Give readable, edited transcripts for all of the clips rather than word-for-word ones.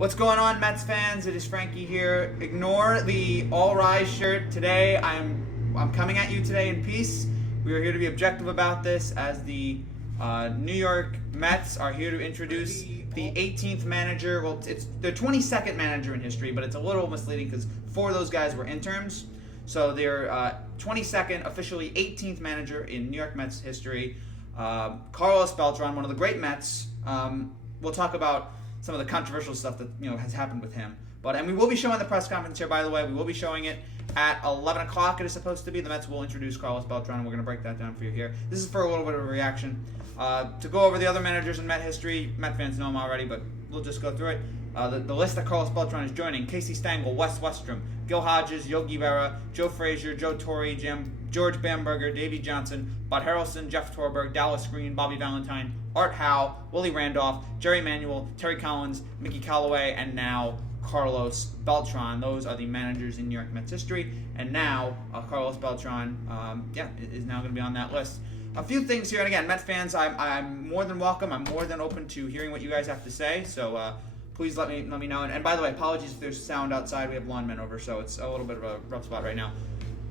What's going on, Mets fans? It is Frankie here. Ignore the All Rise shirt. Today, I'm coming at you today in peace. We are here to be objective about this, as the New York Mets are here to introduce the 18th manager. Well, it's the 22nd manager in history, but it's a little misleading because 4 of those guys were interns. So they're 22nd, officially 18th manager in New York Mets history. Carlos Beltran, one of the great Mets. We'll talk about some of the controversial stuff that has happened with him. And we will be showing the press conference here, by the way. We will be showing it at 11 o'clock. It is supposed to be. The Mets will introduce Carlos Beltran, and we're going to break that down for you here. This is for a little bit of a reaction. To go over the other managers in Met history, Met fans know them already, but we'll just go through it. The list that Carlos Beltran is joining: Casey Stengel, Wes Westrom, Gil Hodges, Yogi Berra, Joe Frazier, Joe Torre, George Bamberger, Davey Johnson, Bud Harrelson, Jeff Torberg, Dallas Green, Bobby Valentine, Art Howe, Willie Randolph, Jerry Manuel, Terry Collins, Mickey Callaway, and now Carlos Beltran. Those are the managers in New York Mets history. And now Carlos Beltran, is now going to be on that list. A few things here, and again, Mets fans, I'm more than welcome. I'm more than open to hearing what you guys have to say. So please let me know. And by the way, apologies if there's sound outside. We have lawnmen over, so it's a little bit of a rough spot right now.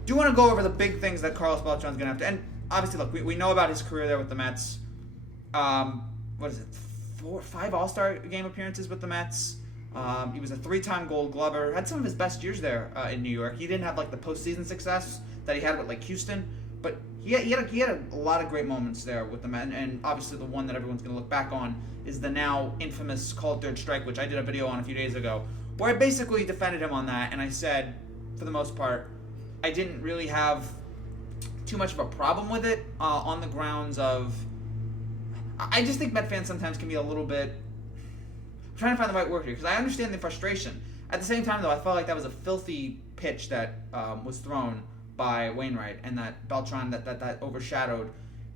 Do want to go over the big things that Carlos Beltran's going to have to. And obviously, look, we know about his career there with the Mets. What is it? 5 All-Star game appearances with the Mets. He was a 3-time Gold Glover. Had some of his best years there in New York. He didn't have like the postseason success that he had with like Houston, but he had a lot of great moments there with the Mets. And obviously, the one that everyone's going to look back on is the now infamous called third strike, which I did a video on a few days ago, where I basically defended him on that, and I said, for the most part, I didn't really have too much of a problem with it on the grounds of, I just think Met fans sometimes can be a little bit, I'm trying to find the right word here, because I understand the frustration. At the same time, though, I felt like that was a filthy pitch that was thrown by Wainwright, and that Beltran, that overshadowed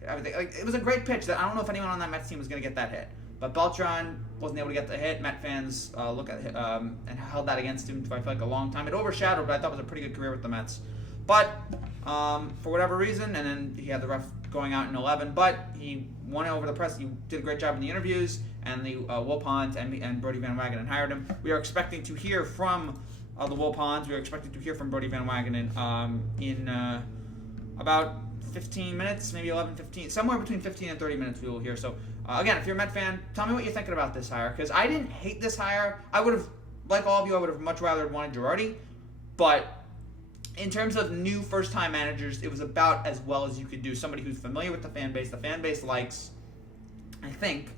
everything. Like, it was a great pitch that I don't know if anyone on that Mets team was going to get that hit. But Beltran wasn't able to get the hit. Met fans look at it and held that against him for I feel like a long time. It overshadowed, but I thought it was a pretty good career with the Mets. But for whatever reason, and then he had the ref going out in 11, but he won it over the press. He did a great job in the interviews, and the Wilpons and Brodie Van Wagenen hired him. We are expecting to hear from the Wilpons. We are expecting to hear from Brodie Van Wagenen in about 15 minutes, maybe 15, somewhere between 15 and 30 minutes we will hear. So, again, if you're a Met fan, tell me what you're thinking about this hire, because I didn't hate this hire. I would have, like all of you, I would have much rather wanted Girardi, but in terms of new first-time managers, it was about as well as you could do. Somebody who's familiar with the fan base likes, I think,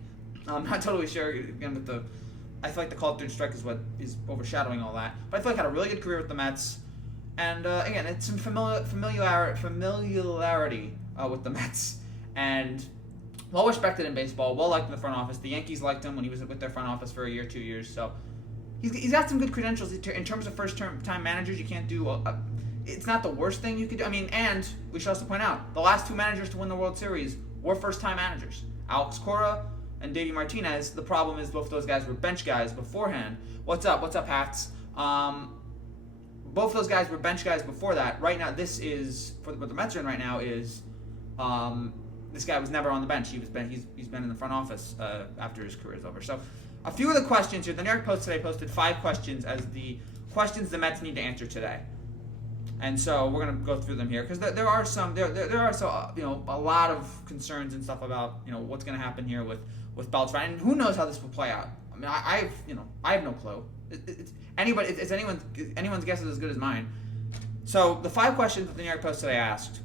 I'm not totally sure, again, with I feel like the call third strike is what is overshadowing all that, but I feel like had a really good career with the Mets, and again, it's some familiarity with the Mets, and well respected in baseball, well liked in the front office. The Yankees liked him when he was with their front office for a year, 2 years, so he's got some good credentials. In terms of first-time managers, you can't do it's not the worst thing you could do. I mean, and we should also point out, the last 2 managers to win the World Series were first-time managers. Alex Cora and Davey Martinez. The problem is both those guys were bench guys beforehand. What's up, Hats? Both those guys were bench guys before that. Right now, this is, for what the Mets are in right now, is this guy was never on the bench. He's been in the front office after his career is over. So a few of the questions here. The New York Post today posted 5 questions as the questions the Mets need to answer today. And so we're going to go through them here because there are a lot of concerns and stuff about what's going to happen here with Beltran, and who knows how this will play out. I mean, I have no clue. It's anyone's guess is as good as mine. So the 5 questions that the New York Post today asked.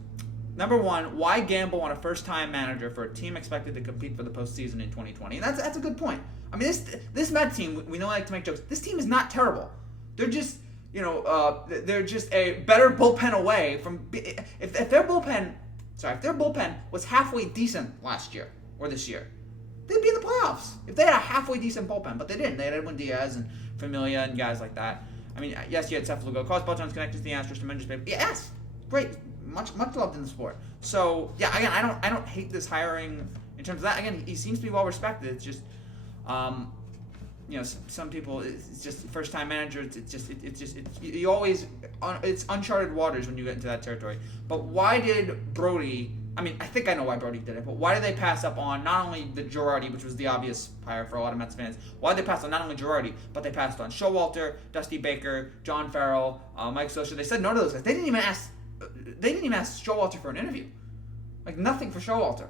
Number 1, why gamble on a first-time manager for a team expected to compete for the postseason in 2020? And that's a good point. I mean, this Met team, we know I like to make jokes. This team is not terrible. They're just they're just a better bullpen away from. If their bullpen was halfway decent last year or this year, they'd be in the playoffs. If they had a halfway decent bullpen, but they didn't. They had Edwin Diaz and Familia and guys like that. I mean, yes, you had Seth Lugo. Carlos Beltran's connected to the Astros, tremendous. Yes, great, much loved in the sport. So yeah, again, I don't hate this hiring in terms of that. Again, he seems to be well respected. It's just. Some people, it's just first-time managers. It's uncharted waters when you get into that territory. But why did Brodie? I mean, I think I know why Brodie did it, but why did they pass up on not only the Girardi, which was the obvious hire for a lot of Mets fans? Why did they pass on not only Girardi, but they passed on Showalter, Dusty Baker, John Farrell, Mike Scioscia? They said no to those guys. They didn't even ask Showalter for an interview. Like, nothing for Showalter.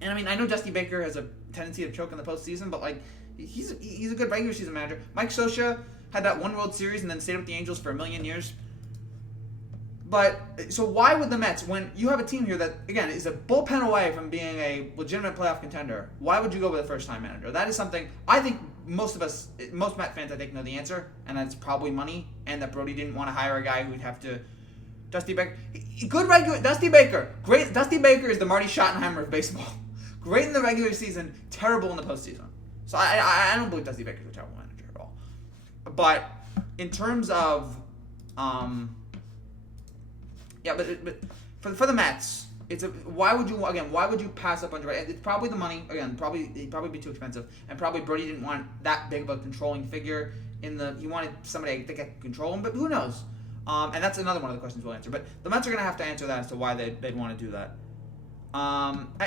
And I mean, I know Dusty Baker has a tendency to choke in the postseason, but like, he's a good regular season manager. Mike Scioscia had that one World Series and then stayed with the Angels for a million years. But, so why would the Mets, when you have a team here that, again, is a bullpen away from being a legitimate playoff contender, why would you go with a first-time manager? That is something, I think most Met fans, I think, know the answer, and that's probably money, and that Brodie didn't want to hire a guy who'd have to, Dusty Baker, Dusty Baker, great, Dusty Baker is the Marty Schottenheimer of baseball. Great in the regular season, terrible in the postseason. So I don't believe Dusty Baker's a terrible manager at all. But in terms of, but for the Mets, why would you pass up on Girardi? It's probably the money. Again, it'd probably be too expensive, and probably Brodie didn't want that big of a controlling figure he wanted somebody that could control him. But who knows? And that's another one of the questions we'll answer. But the Mets are going to have to answer that as to why they'd want to do that.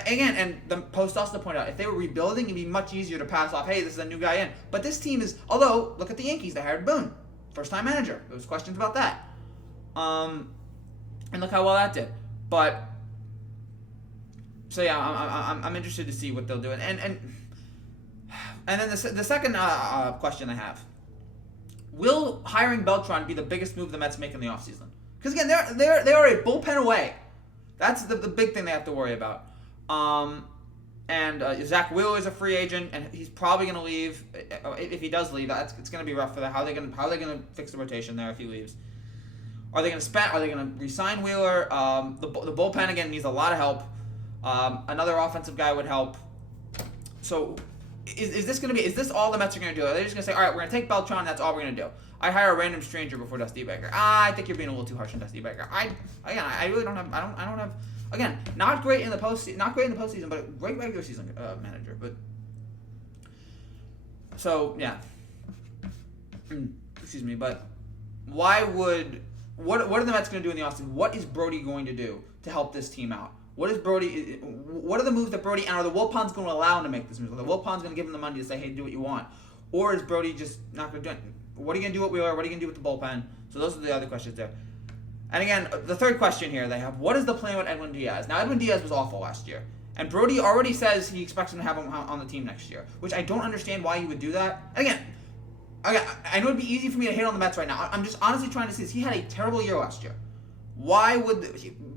Again, and the Post also pointed out, if they were rebuilding, it'd be much easier to pass off, hey, this is a new guy in. But this team is, although, look at the Yankees, they hired Boone, first-time manager. There was questions about that. And look how well that did. But, so yeah, I'm interested to see what they'll do. And then the second question I have, will hiring Beltran be the biggest move the Mets make in the offseason? Because again, they are a bullpen away. That's the big thing they have to worry about. And Zach Wheeler is a free agent, and he's probably going to leave. If he does leave, it's going to be rough for that. How are they going to fix the rotation there if he leaves? Are they going to spend? Are they going to re-sign Wheeler? The bullpen again needs a lot of help. Another offensive guy would help. So, is this all the Mets are going to do? Are they just going to say, all right, we're going to take Beltran, that's all we're going to do? I hire a random stranger before Dusty Baker. I think you're being a little too harsh on Dusty Baker. I really don't have. I don't have. Again, not great in the postseason, but a great regular season manager. But so yeah. Excuse me, but why would what are the Mets going to do in the offseason? What is Brodie going to do to help this team out? What are the moves that Brodie, and are the Wilpons going to allow him to make this move? Are the Wilpons going to give him the money to say, hey, do what you want? Or is Brodie just not going to do it? What are you going to do with Wheeler? What are you going to do with the bullpen? So those are the other questions there. And again, the third question here they have, what is the plan with Edwin Diaz? Now, Edwin Diaz was awful last year. And Brodie already says he expects him to have him on the team next year, which I don't understand why he would do that. And again, I know it'd be easy for me to hate on the Mets right now. I'm just honestly trying to see this. He had a terrible year last year. Why would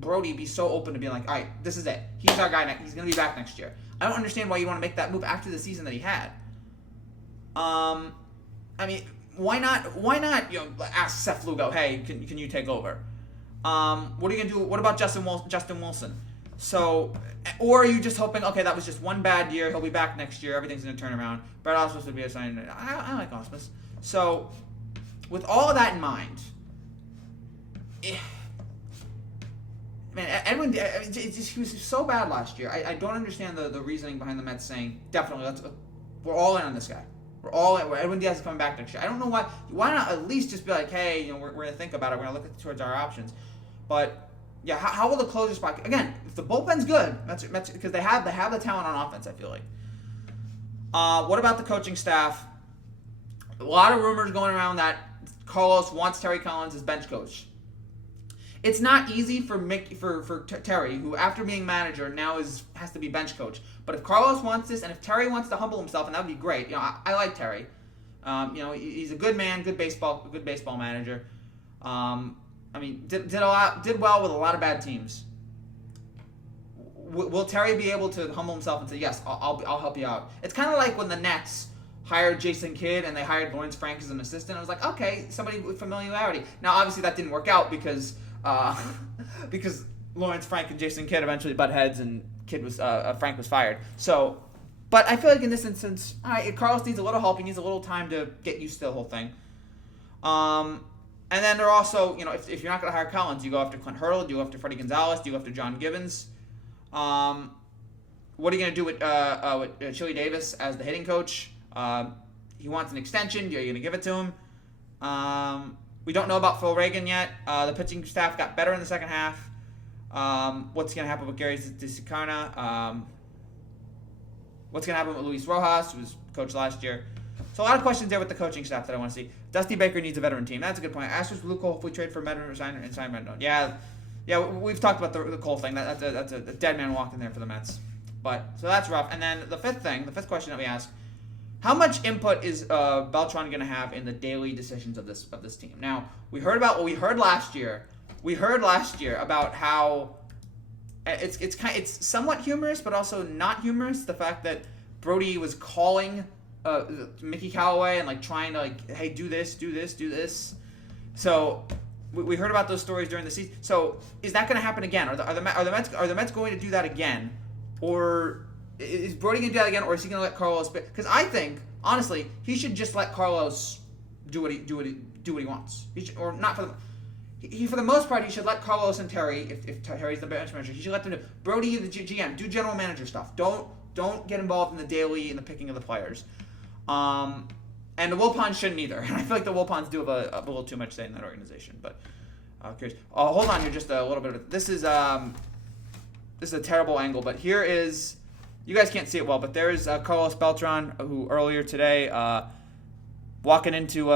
Brodie be so open to being like, all right, this is it. He's our guy. He's going to be back next year. I don't understand why you want to make that move after the season that he had. I mean, why not? Ask Seth Lugo, hey, can you take over? What are you going to do? What about Justin Wilson? So, or are you just hoping, okay, that was just one bad year. He'll be back next year. Everything's going to turn around. Brett Osmus would be assigned. I like Osmus. So, with all of that in mind, man, Edwin, he was so bad last year. I don't understand the reasoning behind the Mets saying, definitely, we're all in on this guy. We're all in. Edwin Diaz is coming back next year. I don't know why. Why not at least just be like, hey, we're going to think about it. We're going to look towards our options. But yeah, how will the closer spot? Again, if the bullpen's good, Mets because they have the talent on offense. I feel like. What about the coaching staff? A lot of rumors going around that Carlos wants Terry Collins as bench coach. It's not easy for Terry, who after being manager now has to be bench coach. But if Carlos wants this, and if Terry wants to humble himself, and that would be great. I like Terry. He's a good man, good baseball manager. I mean, did well with a lot of bad teams. Will Terry be able to humble himself and say, yes, I'll help you out? It's kind of like when the Nets hired Jason Kidd and they hired Lawrence Frank as an assistant. I was like, okay, somebody with familiarity. Now, obviously, that didn't work out because Lawrence Frank and Jason Kidd eventually butt heads and Frank was fired. So, but I feel like in this instance, all right, Carlos needs a little help. He needs a little time to get used to the whole thing. And then they're also, if you're not going to hire Collins, you go after Clint Hurdle, you go after Freddie Gonzalez, you go after John Gibbons. What are you going to do with Chili Davis as the hitting coach? He wants an extension. Are you going to give it to him? We don't know about Phil Reagan yet. The pitching staff got better in the second half. What's going to happen with Gary DeSicarna? What's going to happen with Luis Rojas, who was coach last year? So a lot of questions there with the coaching staff that I want to see. Dusty Baker needs a veteran team. That's a good point. Astros Luke Cole if we trade for veteran and sign Rendon. Yeah, we've talked about the Cole thing. That's a dead man walking there for the Mets. But so that's rough. And then the fifth question that we ask: how much input is Beltran going to have in the daily decisions of this team? Now we heard about what we heard last year. We heard last year about how it's somewhat humorous, but also not humorous. The fact that Brodie was calling Mickey Callaway and like trying to like, hey, do this. So we heard about those stories during the season. So is that going to happen again? Are the Mets going to do that again, or is Brodie going to do that again, or is he going to let Carlos? Because I think honestly he should just let Carlos do what he wants. He should, or not for the. For the most part, he should let Carlos and Terry, if Terry's the bench manager, he should let them do. Brodie, the GM, do general manager stuff. Don't get involved in the daily and the picking of the players. And the Wilpons shouldn't either. And I feel like the Wilpons do have a little too much say in that organization. But curious. Hold on here, just a little bit of it. This is a terrible angle, but here is. You guys can't see it well, but there is Carlos Beltran, who earlier today walking into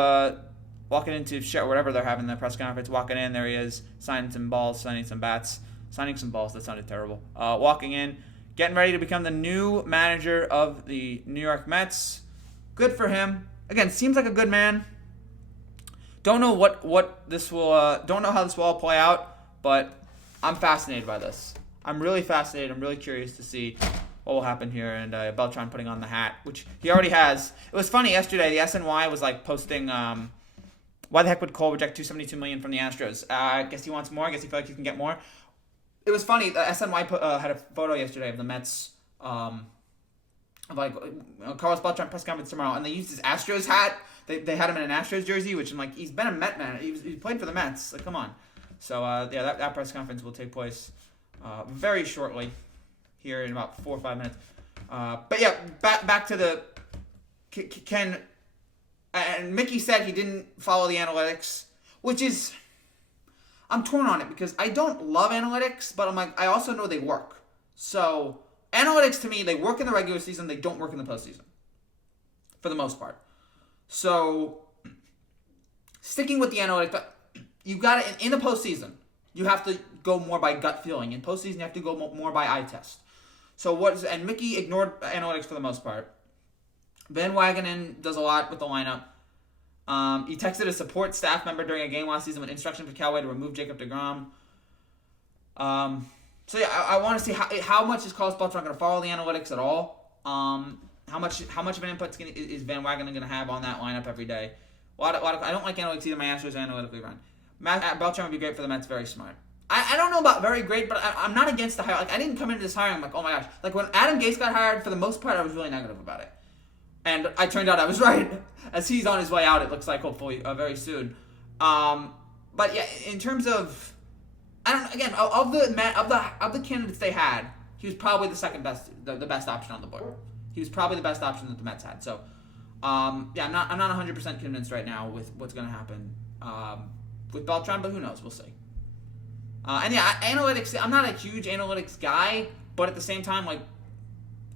whatever they're having the press conference, walking in, there he is, signing some balls, signing some bats, signing some balls, that sounded terrible. Walking in, getting ready to become the new manager of the New York Mets. Good for him. Again, seems like a good man. Don't know what this will, don't know how this will all play out, but I'm fascinated by this. I'm really fascinated. I'm really curious to see what will happen here, and Beltran putting on the hat, which he already has. It was funny yesterday, the SNY was like posting, why the heck would Cole reject $272 million from the Astros? I guess he wants more. I guess he feels like he can get more. It was funny. The SNY had a photo yesterday of the Mets, of like Carlos Beltran press conference tomorrow, and they used his Astros hat. They had him in an Astros jersey, which I'm like, he's been a Met man. He played for the Mets. Like, come on. So that press conference will take place very shortly, here in about 4 or 5 minutes. But yeah, back to the can. And Mickey said he didn't follow the analytics, which is, I'm torn on it because I don't love analytics, but I'm like, I also know they work. So analytics to me, they work in the regular season, they don't work in the postseason, for the most part. So sticking with the analytics, you got to, in the postseason, you have to go more by gut feeling. In postseason, you have to go more by eye test. So and Mickey ignored analytics for the most part. Van Wagenen does a lot with the lineup. He texted a support staff member during a game last season with instructions for Callaway to remove Jacob deGrom. So yeah, I want to see how much is Carlos Beltran going to follow the analytics at all. How much of an input is Van Wagenen going to have on that lineup every day? I don't like analytics either. My Astros are analytically run. Beltran would be great for the Mets. Very smart. I don't know about very great, but I'm not against the hire. Like, I didn't come into this hiring like, oh my gosh. Like when Adam Gase got hired, for the most part, I was really negative about it. And I turned out I was right. As he's on his way out, it looks like, hopefully, very soon. But yeah, in terms of, I don't know, again, of the candidates they had, he was probably the second best, the best option on the board. He was probably the best option that the Mets had. So, yeah, I'm not 100% convinced right now with what's going to happen with Beltran, but who knows? We'll see. And yeah, analytics. I'm not a huge analytics guy, but at the same time, like,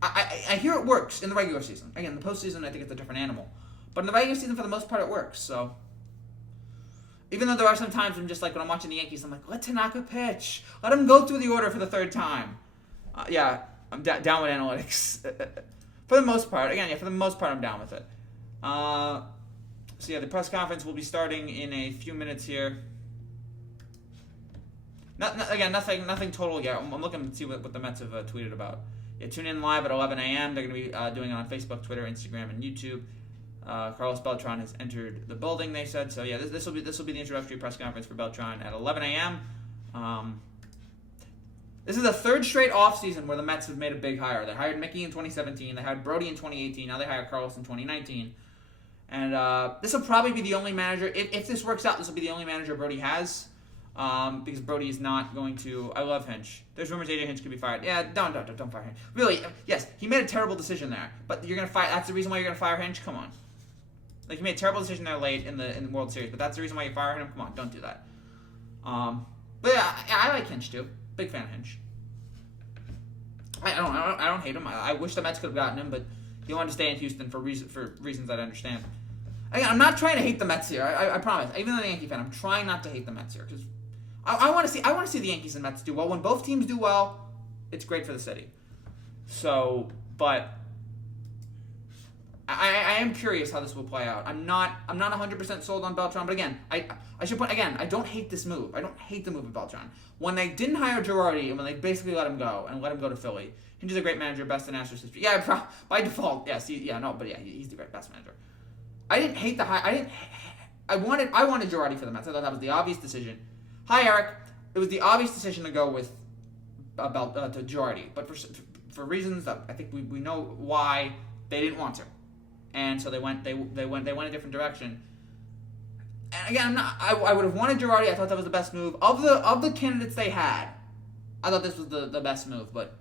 I hear it works in the regular season. Again, the postseason, I think it's a different animal. But in the regular season, for the most part, it works. So, even though there are some times when just like when I'm watching the Yankees, I'm like, let Tanaka pitch. Let him go through the order for the third time. Yeah, I'm down with analytics. For the most part. Again, yeah, for the most part, I'm down with it. So yeah, the press conference will be starting in a few minutes here. Again, nothing total yet. I'm looking to see what the Mets have tweeted about. Yeah, tune in live at 11 a.m. They're going to be doing it on Facebook, Twitter, Instagram, and YouTube. Carlos Beltran has entered the building, they said. So yeah, this will be the introductory press conference for Beltran at 11 a.m. This is the third straight offseason where the Mets have made a big hire. They hired Mickey in 2017. They hired Brodie in 2018. Now they hired Carlos in 2019. And this will probably be the only manager. If this works out, this will be the only manager Brodie has. Because Brodie is not going to. I love Hinch. There's rumors AJ Hinch could be fired. Yeah, don't fire Hinch. Really, yes, he made a terrible decision there. But you're gonna fire. That's the reason why you're gonna fire Hinch. Come on. Like, he made a terrible decision there late in the World Series, but that's the reason why you fire him. Come on, don't do that. But yeah, I like Hinch too. Big fan of Hinch. I don't hate him. I wish the Mets could have gotten him, but he wanted to stay in Houston for reasons I understand. Again, I'm not trying to hate the Mets here. I promise. Even though I'm a Yankee fan, I'm trying not to hate the Mets here because I want to see the Yankees and Mets do well. When both teams do well, it's great for the city. So, but I am curious how this will play out. I'm not 100% sold on Beltran, but again, I should point again, I don't hate this move. I don't hate the move of Beltran. When they didn't hire Girardi and when they basically let him go to Philly, he's a great manager, best in Astros history. Yeah, by default, yes, he's the best manager. I didn't hate the hire. I wanted Girardi for the Mets. I thought that was the obvious decision. Hi, Eric. It was the obvious decision to go with to Girardi, but for reasons that I think we know why they didn't want to. And so they went a different direction. And again, I would have wanted Girardi. I thought that was the best move of the candidates they had. I thought this was the best move. But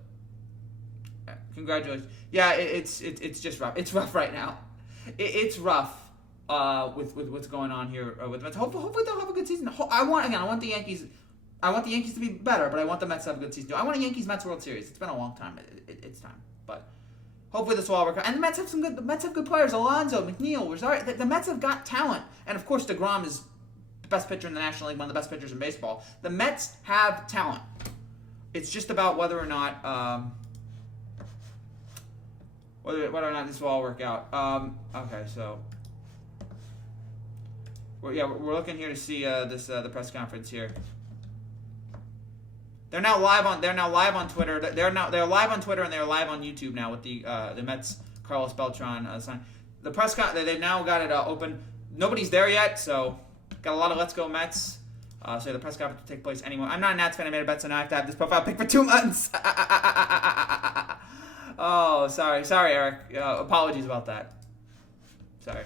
congratulations. Yeah, it's just rough. It's rough right now. It's rough with what's going on here with the Mets. Hopefully they'll have a good season. I want the Yankees. I want the Yankees to be better, but I want the Mets to have a good season too. I want a Yankees-Mets World Series. It's been a long time. It's time, but. Hopefully this will all work out. And the Mets have good players. Alonso, McNeil, Rosario. The Mets have got talent. And of course DeGrom is the best pitcher in the National League, one of the best pitchers in baseball. The Mets have talent. It's just about whether or not this will all work out. Okay, so we're looking here to see the press conference here. They're now live on Twitter. They're live on Twitter and they're live on YouTube now with the Mets Carlos Beltran sign. The press they've now got it open. Nobody's there yet, so got a lot of Let's Go Mets. So the press conference will take place anyway. I'm not a Nats fan. I made a bet, so now I have to have this profile pic for 2 months. Oh, sorry, Eric. Apologies about that. Sorry.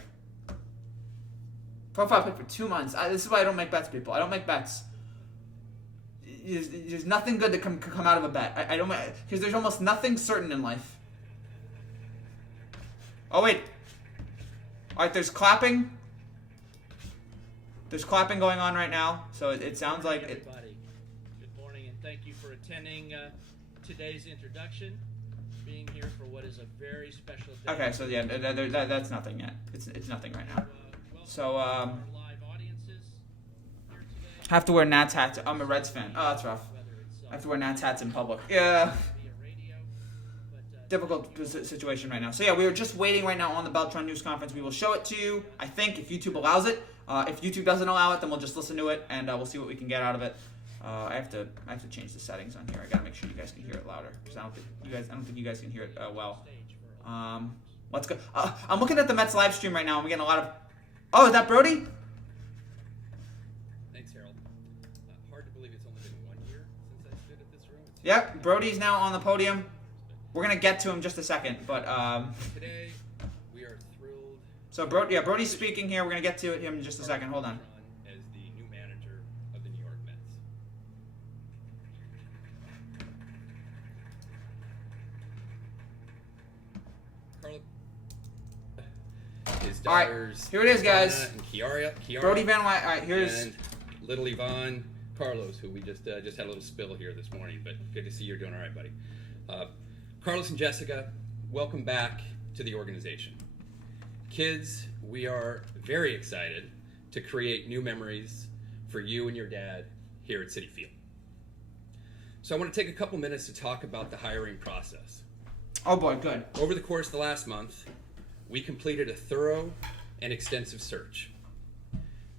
Profile pic for 2 months. This is why I don't make bets, people. I don't make bets. There's nothing good that can come out of a bet. I don't, because there's almost nothing certain in life. Oh wait. All right, there's clapping. There's clapping going on right now, so it sounds like it. Everybody, good morning, and thank you for attending today's introduction. Being here for what is a very special day. Okay, so yeah, that's nothing yet. It's nothing right now. So have to wear Nats hats. I'm a Reds fan. Oh, that's rough. I have to wear Nats hats in public. Yeah. Difficult situation right now. So yeah, we are just waiting right now on the Beltran news conference. We will show it to you, I think, if YouTube allows it. If YouTube doesn't allow it, then we'll just listen to it and we'll see what we can get out of it. I have to change the settings on here. I gotta make sure you guys can hear it louder because I don't think you guys can hear it well. Let's go. I'm looking at the Mets live stream right now. And we're getting a lot of. Oh, is that Brodie? Yep, Brodie's now on the podium. We're gonna get to him in just a second, but today we are thrilled. So Brodie's speaking here. We're gonna get to him in just a second. Hold on. As the new manager of the New York Mets. His daughters. All right, here it is, guys. And Kiara, Brodie Van Wyk. All right, here's and little Yvonne. Carlos, who we just had a little spill here this morning, but good to see you're doing all right, buddy. Carlos and Jessica, welcome back to the organization. Kids, we are very excited to create new memories for you and your dad here at Citi Field. So I want to take a couple minutes to talk about the hiring process. Oh boy, good. Over the course of the last month, we completed a thorough and extensive search.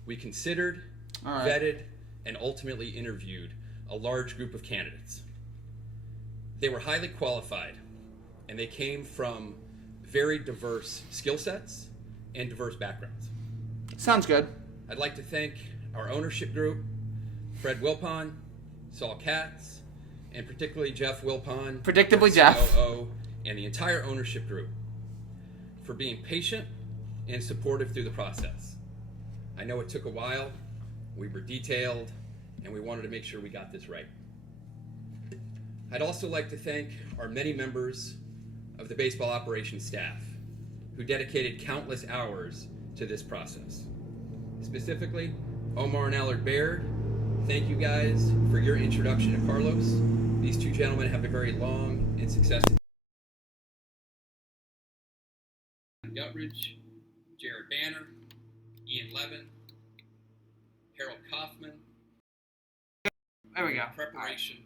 We considered, vetted, and ultimately interviewed a large group of candidates. They were highly qualified, and they came from very diverse skill sets and diverse backgrounds. Sounds good. I'd like to thank our ownership group, Fred Wilpon, Saul Katz, and particularly Jeff Wilpon, predictably Jeff, COO, and the entire ownership group for being patient and supportive through the process. I know it took a while. We were detailed, and we wanted to make sure we got this right. I'd also like to thank our many members of the baseball operations staff who dedicated countless hours to this process. Specifically, Omar and Allard Baird, Thank you guys for your introduction to Carlos. These two gentlemen have a very long and successful Gutridge, Jared Banner, Ian Levin, Harold Kaufman. There we go. Their preparation,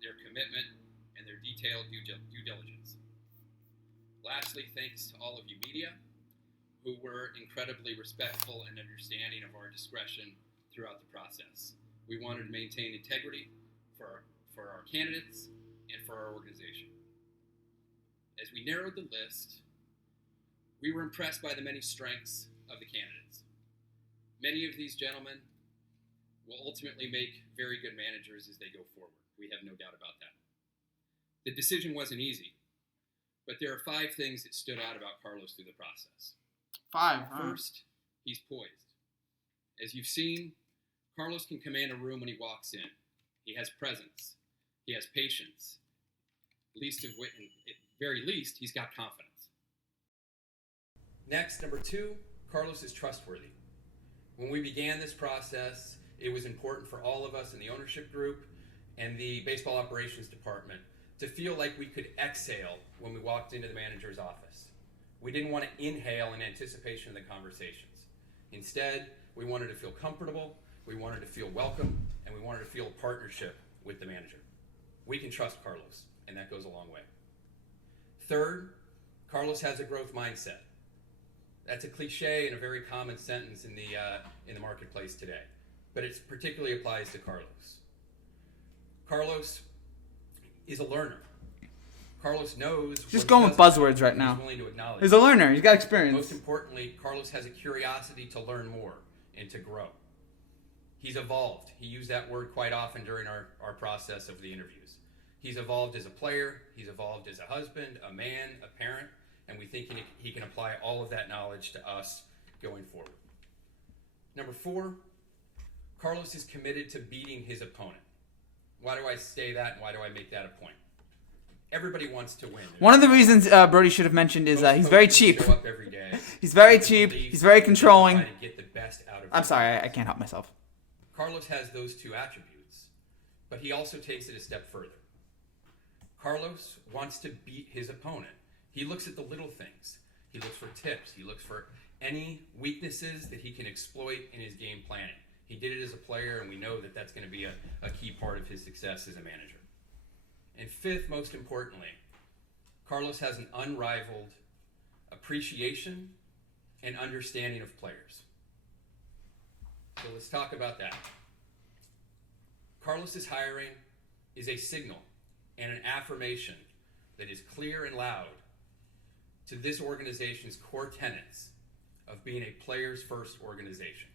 their commitment, and their detailed due diligence. Lastly, thanks to all of you media who were incredibly respectful and understanding of our discretion throughout the process. We wanted to maintain integrity for our candidates and for our organization. As we narrowed the list, we were impressed by the many strengths of the candidates. Many of these gentlemen will ultimately make very good managers as they go forward. We have no doubt about that. The decision wasn't easy, but there are 5 things that stood out about Carlos through the process. 5. Huh? First, he's poised. As you've seen, Carlos can command a room when he walks in. He has presence. He has patience. At very least, he's got confidence. Next, number 2, Carlos is trustworthy. When we began this process, it was important for all of us in the ownership group and the baseball operations department to feel like we could exhale when we walked into the manager's office. We didn't want to inhale in anticipation of the conversations. Instead, we wanted to feel comfortable, we wanted to feel welcome, and we wanted to feel a partnership with the manager. We can trust Carlos, and that goes a long way. Third, Carlos has a growth mindset. That's a cliche and a very common sentence in the marketplace today, but it particularly applies to Carlos. Carlos is a learner. Carlos knows. Just going with buzzwords right now. He's willing to acknowledge. He's a learner. He's got experience. Most importantly, Carlos has a curiosity to learn more and to grow. He's evolved. He used that word quite often during our process of the interviews. He's evolved as a player. He's evolved as a husband, a man, a parent, and we think he can apply all of that knowledge to us going forward. Number 4, Carlos is committed to beating his opponent. Why do I say that, and why do I make that a point? Everybody wants to win. One of the reasons Brodie should have mentioned is he's very cheap. Show up every day. He's very cheap. He's very controlling. Trying to get the best out of I'm sorry, I can't help myself. Carlos has those 2 attributes, but he also takes it a step further. Carlos wants to beat his opponent. He looks at the little things. He looks for tips. He looks for any weaknesses that he can exploit in his game planning. He did it as a player, and we know that that's going to be a key part of his success as a manager. And 5th, most importantly, Carlos has an unrivaled appreciation and understanding of players. So let's talk about that. Carlos's hiring is a signal and an affirmation that is clear and loud to this organization's core tenets of being a players-first organization.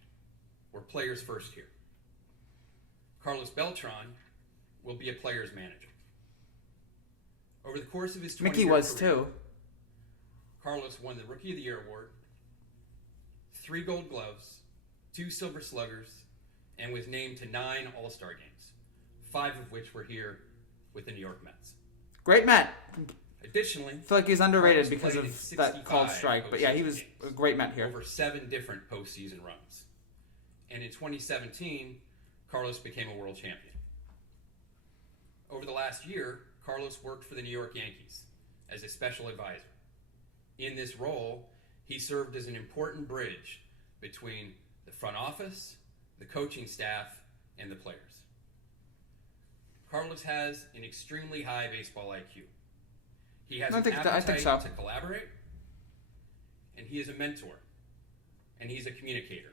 We're players first here. Carlos Beltran will be a players manager. Over the course of his 20-year Mickey was career, too. Carlos won the Rookie of the Year award, 3 Gold Gloves, 2 Silver Sluggers, and was named to 9 All-Star games, 5 of which were here with the New York Mets. Great Met. Additionally, I feel like he's underrated Carlos because played in of that called 65 strike. But yeah, he was postseason a games, great Met here. over 7 different postseason runs. And in 2017, Carlos became a world champion. Over the last year, Carlos worked for the New York Yankees as a special advisor. In this role, he served as an important bridge between the front office, the coaching staff, and the players. Carlos has an extremely high baseball IQ. He has an appetite to collaborate, and he is a mentor, and he's a communicator.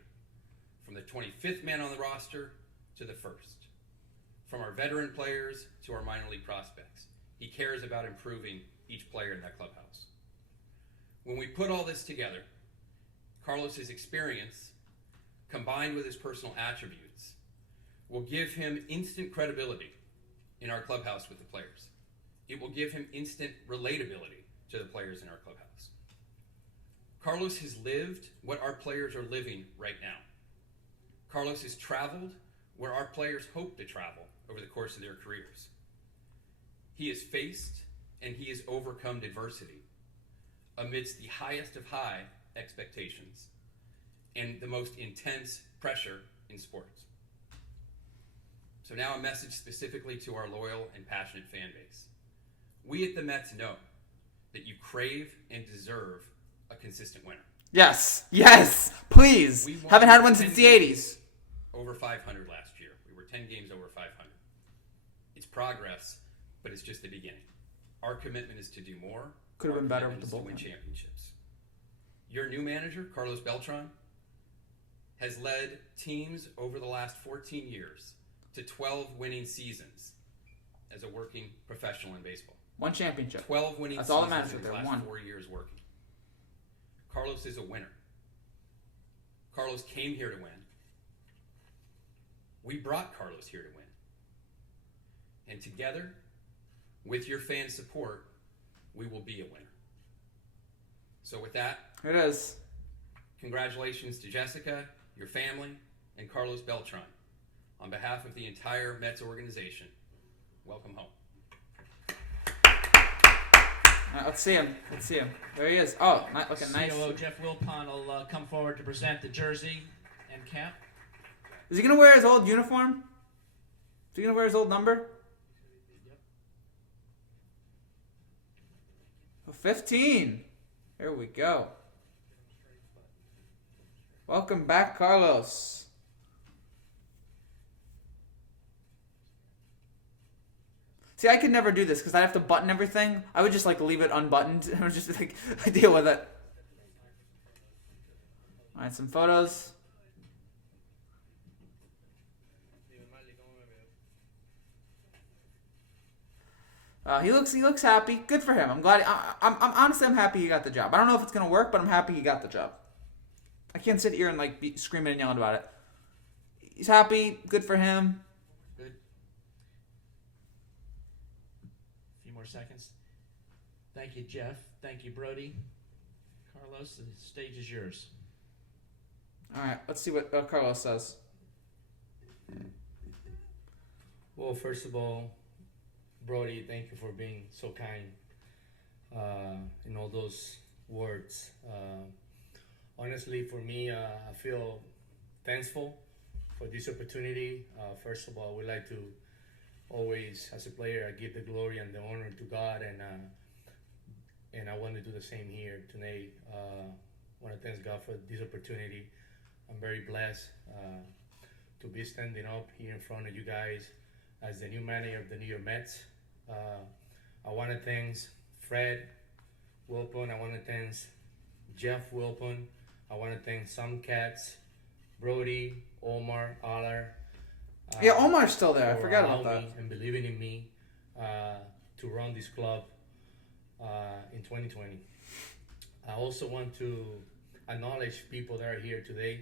From the 25th man on the roster to the first. From our veteran players to our minor league prospects. He cares about improving each player in that clubhouse. When we put all this together, Carlos's experience, combined with his personal attributes, will give him instant credibility in our clubhouse with the players. It will give him instant relatability to the players in our clubhouse. Carlos has lived what our players are living right now. Carlos has traveled where our players hope to travel over the course of their careers. He has faced and he has overcome adversity amidst the highest of high expectations and the most intense pressure in sports. So now a message specifically to our loyal and passionate fan base. We at the Mets know that you crave and deserve a consistent winner. Yes, please. Haven't had one since the 80s. Over 500 last year. We were 10 games over 500. It's progress, but it's just the beginning. Our commitment is to do more. Could have been better with the bullpen. To win championships. Your new manager, Carlos Beltran, has led teams over the last 14 years to 12 winning seasons as a working professional in baseball. One championship. 12 winning That's seasons all that matters in his there. last One. 4 years working. Carlos is a winner. Carlos came here to win. We brought Carlos here to win. And together, with your fan support, we will be a winner. So with that, it is. Congratulations to Jessica, your family, and Carlos Beltran. On behalf of the entire Mets organization, welcome home. Let's see him. There he is. Oh, looking nice. COO Jeff Wilpon will come forward to present the jersey and cap. Is he going to wear his old uniform? Is he going to wear his old number? Yep. 15. Here we go. Welcome back, Carlos. See, I could never do this because I'd have to button everything. I would just leave it unbuttoned and just deal with it. All right, some photos. He looks happy. Good for him. I'm glad. I'm honestly happy he got the job. I don't know if it's gonna work, but I'm happy he got the job. I can't sit here and be screaming and yelling about it. He's happy. Good for him. Good. A few more seconds. Thank you, Jeff. Thank you, Brodie. Carlos, the stage is yours. All right. Let's see what Carlos says. Well, first of all, Brodie, thank you for being so kind in all those words. Honestly, for me, I feel thankful for this opportunity. First of all, I would like to always, as a player, I give the glory and the honor to God, and I want to do the same here today. I want to thank God for this opportunity. I'm very blessed to be standing up here in front of you guys as the new manager of the New York Mets. I want to thank Fred Wilpon. I want to thank Jeff Wilpon. I want to thank some cats, Brodie, Omar, Aller. Yeah, Omar's still there. I forgot about that. And believing in me to run this club in 2020. I also want to acknowledge people that are here today.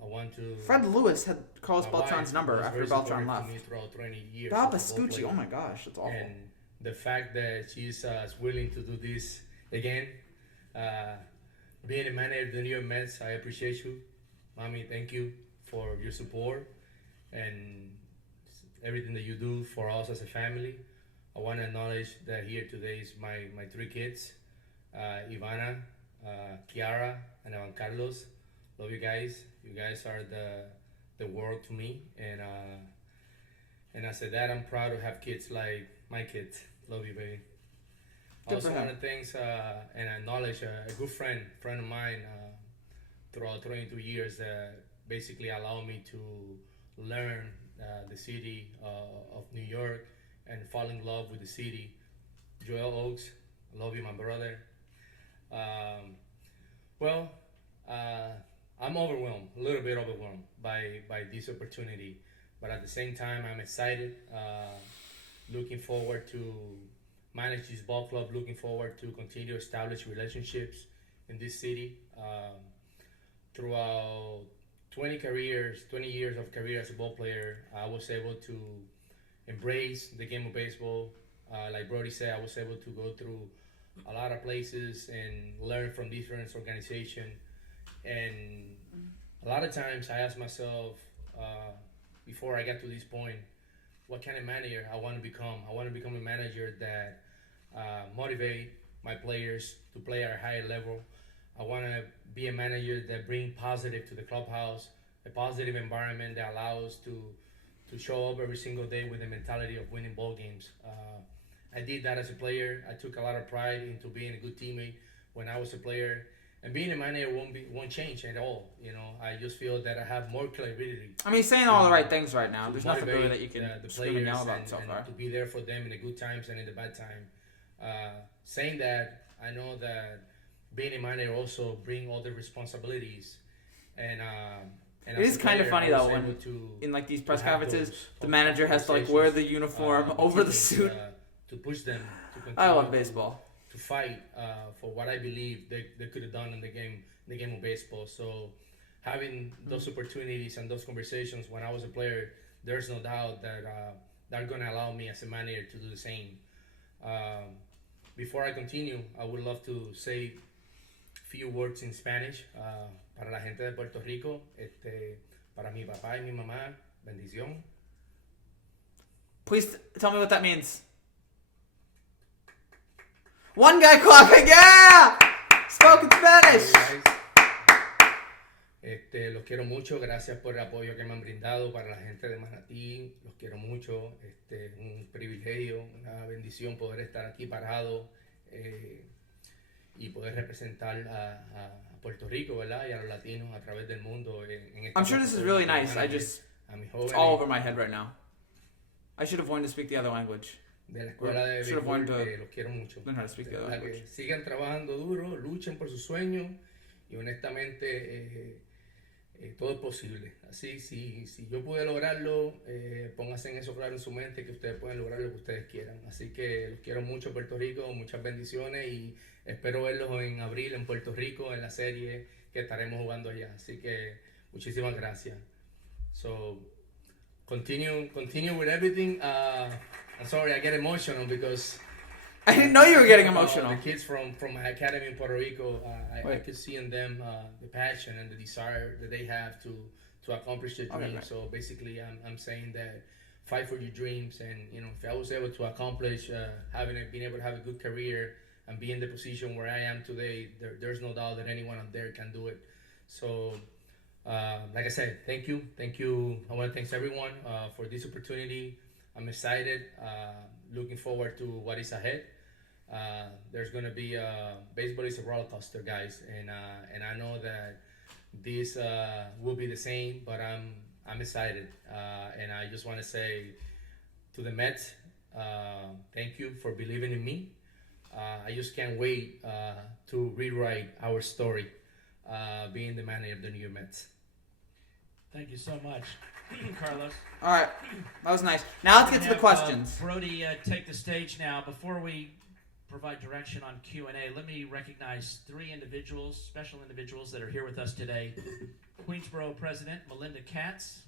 I want to. Fred Lewis had Carlos Beltran's number after Beltran left. Throughout 20 years. Bob Pascucci, oh my gosh, that's awful. And the fact that she's willing to do this again, being a manager of the New York Mets, I appreciate you. Mommy, thank you for your support and everything that you do for us as a family. I want to acknowledge that here today is my three kids, Ivana, Kiara, and Juan Carlos. Love you guys. You guys are the world to me, and as a dad, I'm proud to have kids like my kids. Love you, baby. I also want to thank and acknowledge a good friend of mine throughout 22 years that basically allowed me to learn the city of New York and fall in love with the city. Joel Oaks, I love you, my brother. I'm overwhelmed, a little bit overwhelmed by this opportunity, but at the same time, I'm excited, looking forward to manage this ball club, looking forward to continue to establish relationships in this city. Throughout 20 years of career as a ball player, I was able to embrace the game of baseball. Like Brodie said, I was able to go through a lot of places and learn from different organizations. And a lot of times I ask myself, before I got to this point, what kind of manager I want to become. I want to become a manager that motivate my players to play at a higher level. I want to be a manager that brings positive to the clubhouse, a positive environment that allows to show up every single day with the mentality of winning ball games. I did that as a player. I took a lot of pride into being a good teammate when I was a player. And being a manager won't change at all. You know, I just feel that I have more credibility. I mean, he's saying all the right things right now. There's nothing really that you can the scream and players yell about so far. to be there for them in the good times and in the bad time. Saying that, I know that being a manager also bring all the responsibilities. And it is kind of funny though when in like these press conferences, the manager has to like wear the uniform over the suit. To push them to continue. I love baseball. To fight for what I believe they could have done in the game of baseball. So having those opportunities and those conversations when I was a player, there's no doubt that they're going to allow me as a manager to do the same. Before I continue, I would love to say a few words in Spanish para la gente de Puerto Rico, para mi papá y mi mamá, bendición. Please tell me what that means. One guy clapping, yeah! Spoken Spanish! Los quiero mucho, gracias por el apoyo que me han brindado para la gente de Manatí, los quiero mucho, un privilegio, una bendición poder estar aquí parado y poder representar a Puerto Rico, ¿verdad? Y a los latinos a través del mundo. I'm sure this is really nice, it's all over my head right now. I should have wanted to speak the other language. De la escuela de béisbol, los quiero mucho. Learn how to speak the other language. Sigan trabajando duro, luchen por sus sueños y honestamente todo es posible. Así, si yo pude lograrlo, pónganse en eso claro en su mente que ustedes pueden lograr lo que ustedes quieran. Así que los quiero mucho Puerto Rico, muchas bendiciones y espero verlos en abril en Puerto Rico en la serie que estaremos jugando allá. Así que muchísimas gracias. So continue with everything. I'm sorry, I get emotional because I didn't know you were getting emotional. The kids from my academy in Puerto Rico, I could see in them the passion and the desire that they have to accomplish their dreams. Right. So basically, I'm saying that fight for your dreams, and you know, if I was able to accomplish being able to have a good career and be in the position where I am today, there's no doubt that anyone up there can do it. So, like I said, thank you. I want to thank everyone for this opportunity. I'm excited, looking forward to what is ahead. There's going to be baseball is a roller coaster, guys, and I know that this will be the same, but I'm excited, and I just want to say to the Mets, thank you for believing in me. I just can't wait to rewrite our story, being the manager of the New York Mets. Thank you so much, Carlos. All right, that was nice. Now let's get to the questions. Brodie, take the stage now. Before we provide direction on Q&A, let me recognize three individuals, special individuals that are here with us today. Queensboro President Melinda Katz.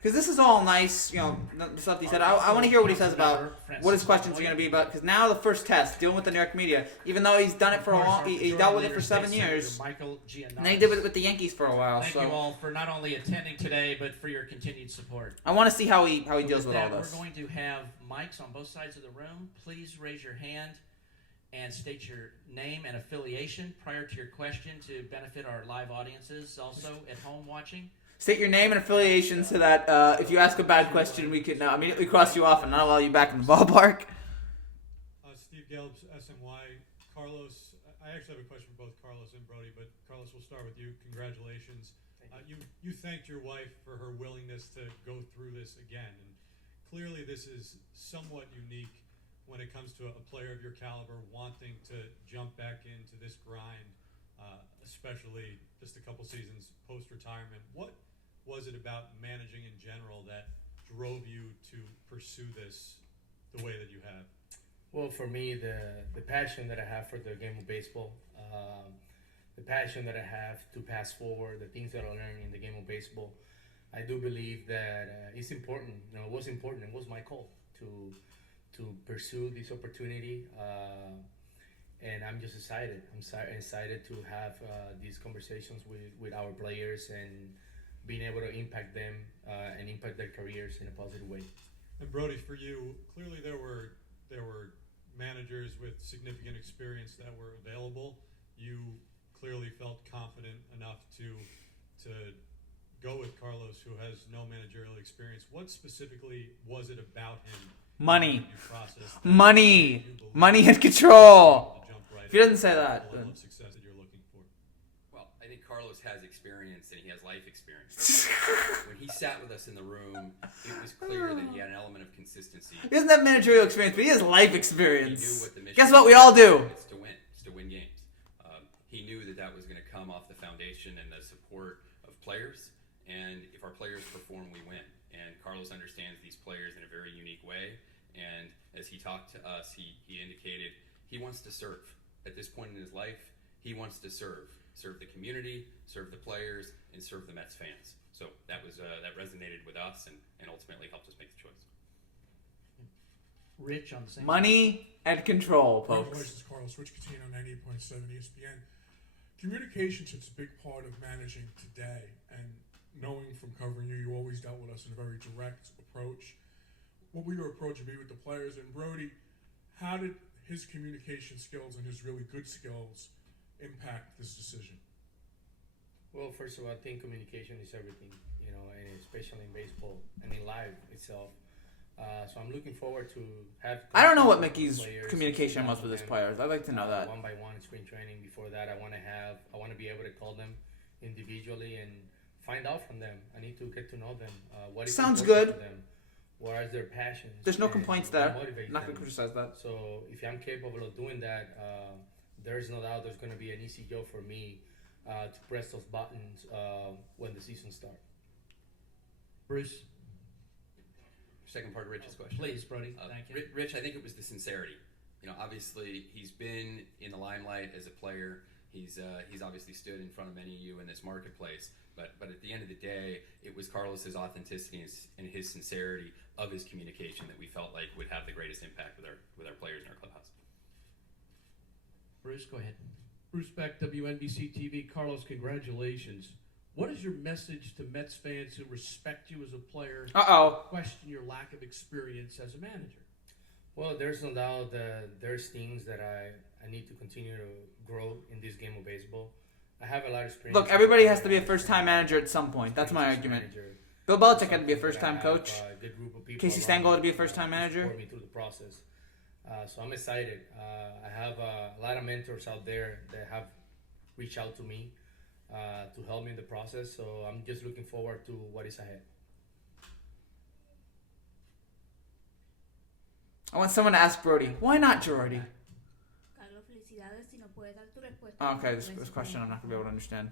Because this is all nice, you know, the stuff he said. I want to hear what he says about what his questions are going to be about. Because now the first test, dealing with the New York media, even though he's done it for a long, he dealt with it for 7 years, and then he did it with the Yankees for a while. Thank you all for not only attending today, but for your continued support. I want to see how he deals with all this. We're going to have mics on both sides of the room. Please raise your hand and state your name and affiliation prior to your question to benefit our live audiences also at home watching. State your name and affiliation so that if you ask a bad question, we can immediately cross you off and not allow you back in the ballpark. Steve Gelbs, SMY. Carlos, I actually have a question for both Carlos and Brodie, but Carlos, we'll start with you. Congratulations. You thanked your wife for her willingness to go through this again. And clearly this is somewhat unique when it comes to a player of your caliber wanting to jump back into this grind, especially just a couple seasons post-retirement. What was it about managing in general that drove you to pursue this the way that you have? Well, for me, the passion that I have for the game of baseball, the passion that I have to pass forward, the things that I learned in the game of baseball, I do believe that it's important. You know, it was important. It was my call to pursue this opportunity, and I'm just excited. I'm excited to have these conversations with our players and being able to impact them and impact their careers in a positive way. And Brodie, for you, clearly there were managers with significant experience that were available. You clearly felt confident enough to go with Carlos, who has no managerial experience. What specifically was it about him? Money. in the interview process that Money. you believe Money and he was control. able to jump right If he doesn't in say to that, the level then- of success that you're looking for? Well, I think Carlos has experience and he has life experience. When he sat with us in the room, it was clear that he had an element of consistency. He doesn't have managerial experience, but he has life He knew experience. what the mission Guess what? We all do. It's to win. It's to win games. He knew that that was going to come off the foundation and the support of players. And if our players perform, we win. And Carlos understands these players in a very unique way. And as he talked to us, he indicated he wants to serve. At this point in his life, he wants to serve the community, serve the players, and serve the Mets fans. So that was that resonated with us and ultimately helped us make the choice. Rich on the same. Money and control, folks. Congratulations, Carlos. Rich Catino, 98.7 ESPN. Communication's a big part of managing today, and knowing from covering you, you always dealt with us in a very direct approach. What will your approach be with the players? And Brodie, how did his communication skills and his really good skills impact this decision? Well, first of all, I think communication is everything, you know, and especially in baseball and in life itself. So I'm looking forward to have. I don't know what contact with Mickey's players, communication was talk with his them, players. I'd like to know that. One by one in spring training. Before that, I want to be able to call them individually and find out from them. I need to get to know them. What is Sounds important good. to them? What are their passions? There's no and complaints what there. motivates Not going to them? criticize that. So if I'm capable of doing that, there's no doubt there's going to be an easy job for me to press those buttons when the season starts. Bruce, Second part of Rich's question. please, Brodie. Thank you. Rich, I think it was the sincerity. You know, obviously he's been in the limelight as a player. He's obviously stood in front of many of you in this marketplace. But at the end of the day, it was Carlos's authenticity and his sincerity of his communication that we felt like would have the greatest impact with our players in our clubhouse. Bruce, go ahead. Bruce Beck, WNBC TV. Carlos, congratulations. What is your message to Mets fans who respect you as a player, Uh-oh. question your lack of experience as a manager? Well, there's no doubt that there's things that I need to continue to grow in this game of baseball. I have a lot of experience. Look, everybody has to be a first-time manager at some point. That's my argument. Bill Belichick had to be a first-time coach. Casey Stengel had to be a first-time manager. Support me through the process. So I'm excited. I have a lot of mentors out there that have reached out to me to help me in the process. So I'm just looking forward to what is ahead. I want someone to ask Brodie, why not Girardi? Carlos, felicidades. Si no puedes dar tu respuesta. Oh, okay, this Gracias question por- I'm not going to be able to understand.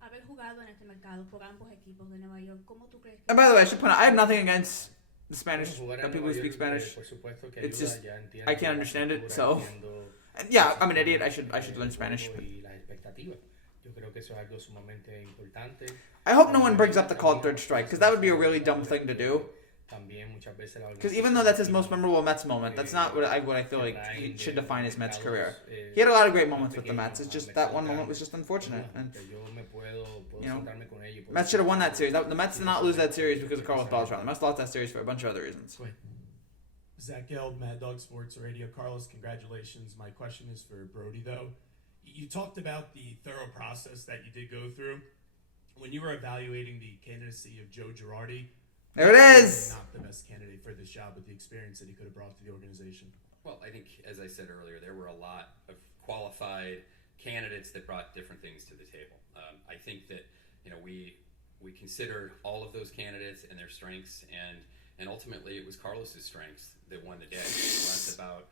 Haber jugado en este mercado por ambos equipos de Nueva York, ¿cómo tú crees que And by the way, I should point out, I have nothing against the Spanish, Jugar the en people who Nueva speak York, Spanish. por supuesto que It's ayuda, just, ya entiendo I can't la understand it, cultura, so. entiendo And yeah, I'm an idiot, I should learn Spanish. But y las expectativas. Yo creo que eso es algo sumamente importante. I hope no one brings up the called third strike, because that would be a really dumb thing to do. También muchas veces la Because even though that's his most memorable Mets moment, that's not what I feel like he should define his Mets career. He had a lot of great moments with the Mets. It's just that one moment was just unfortunate. And you know, Mets should have won that series. The Mets did not lose that series because of Carlos Beltran. The Mets lost that series for a bunch of other reasons. Zach Gelb, Mad Dog Sports Radio. Carlos, congratulations. My question is for Brodie, though. You talked about the thorough process that you did go through. When you were evaluating the candidacy of Joe Girardi, There it is! not the best candidate for this job with the experience that he could have brought to the organization. Well, I think, as I said earlier, there were a lot of qualified candidates that brought different things to the table. I think that we considered all of those candidates and their strengths, and ultimately it was Carlos's strengths that won the day. It was less about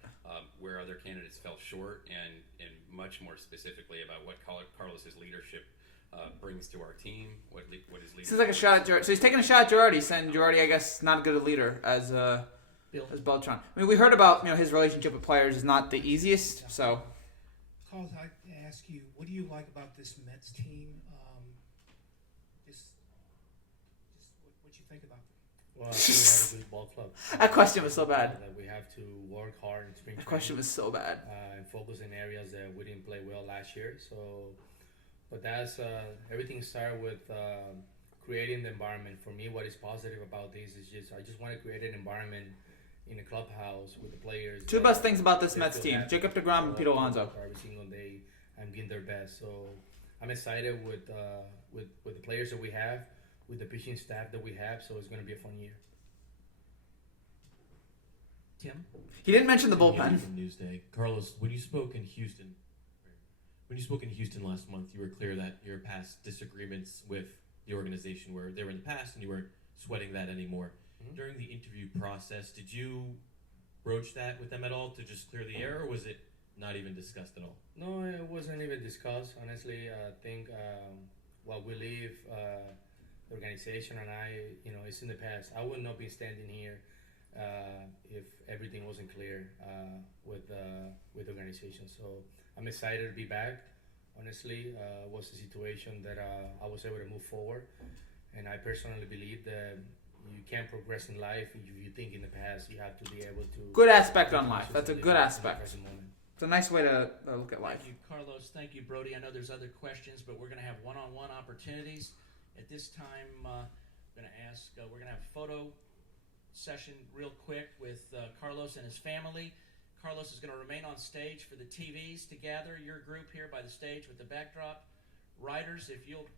where other candidates fell short, and much more specifically about what Carlos's leadership brings to our team. What his leadership. Seems like a shot at Girardi. So he's taking a shot at Girardi, saying Girardi, I guess, not as good a leader as Beltran. I mean, we heard about his relationship with players is not the easiest. So Carlos, I ask you, what do you like about this Mets team? What you think about them? Well, I think we have a good ball club. that question was so bad. That we have to work hard in spring That training. question was so bad. And focus in areas that we didn't play well last year. So, but that's everything started with creating the environment. For me, what is positive about this is I just want to create an environment in the clubhouse with the players. Two best things about this they Mets feel team: happy. Jacob DeGrom and Pete Alonso. Every single day, I'm giving their best. So I'm excited with the players that we have. with the pitching staff that we have. So it's going to be a fun year. Tim? He didn't mention the Tim bullpen. Healy from Newsday. Carlos, when you spoke in Houston last month, you were clear that your past disagreements with the organization were they were in the past and you weren't sweating that anymore. Mhm. During the interview process, did you broach that with them at all to just clear the air, or was it not even discussed at all? No, it wasn't even discussed. Honestly, I think while we leave the organization and it's in the past. I would not be standing here if everything wasn't clear with the organization. So I'm excited to be back. Honestly, it was a situation that I was able to move forward, and I personally believe that you can't progress in life if you think in the past. You have to be able to. Good aspect on life. That's a good aspect. Moment. It's a nice way to look at life. Thank you, Carlos. Thank you, Brodie. I know there's other questions, but we're going to have one-on-one opportunities. At this time, we're going to ask, we're going to have a photo session real quick with Carlos and his family. Carlos is going to remain on stage for the TVs to gather your group here by the stage with the backdrop. Writers, if you'll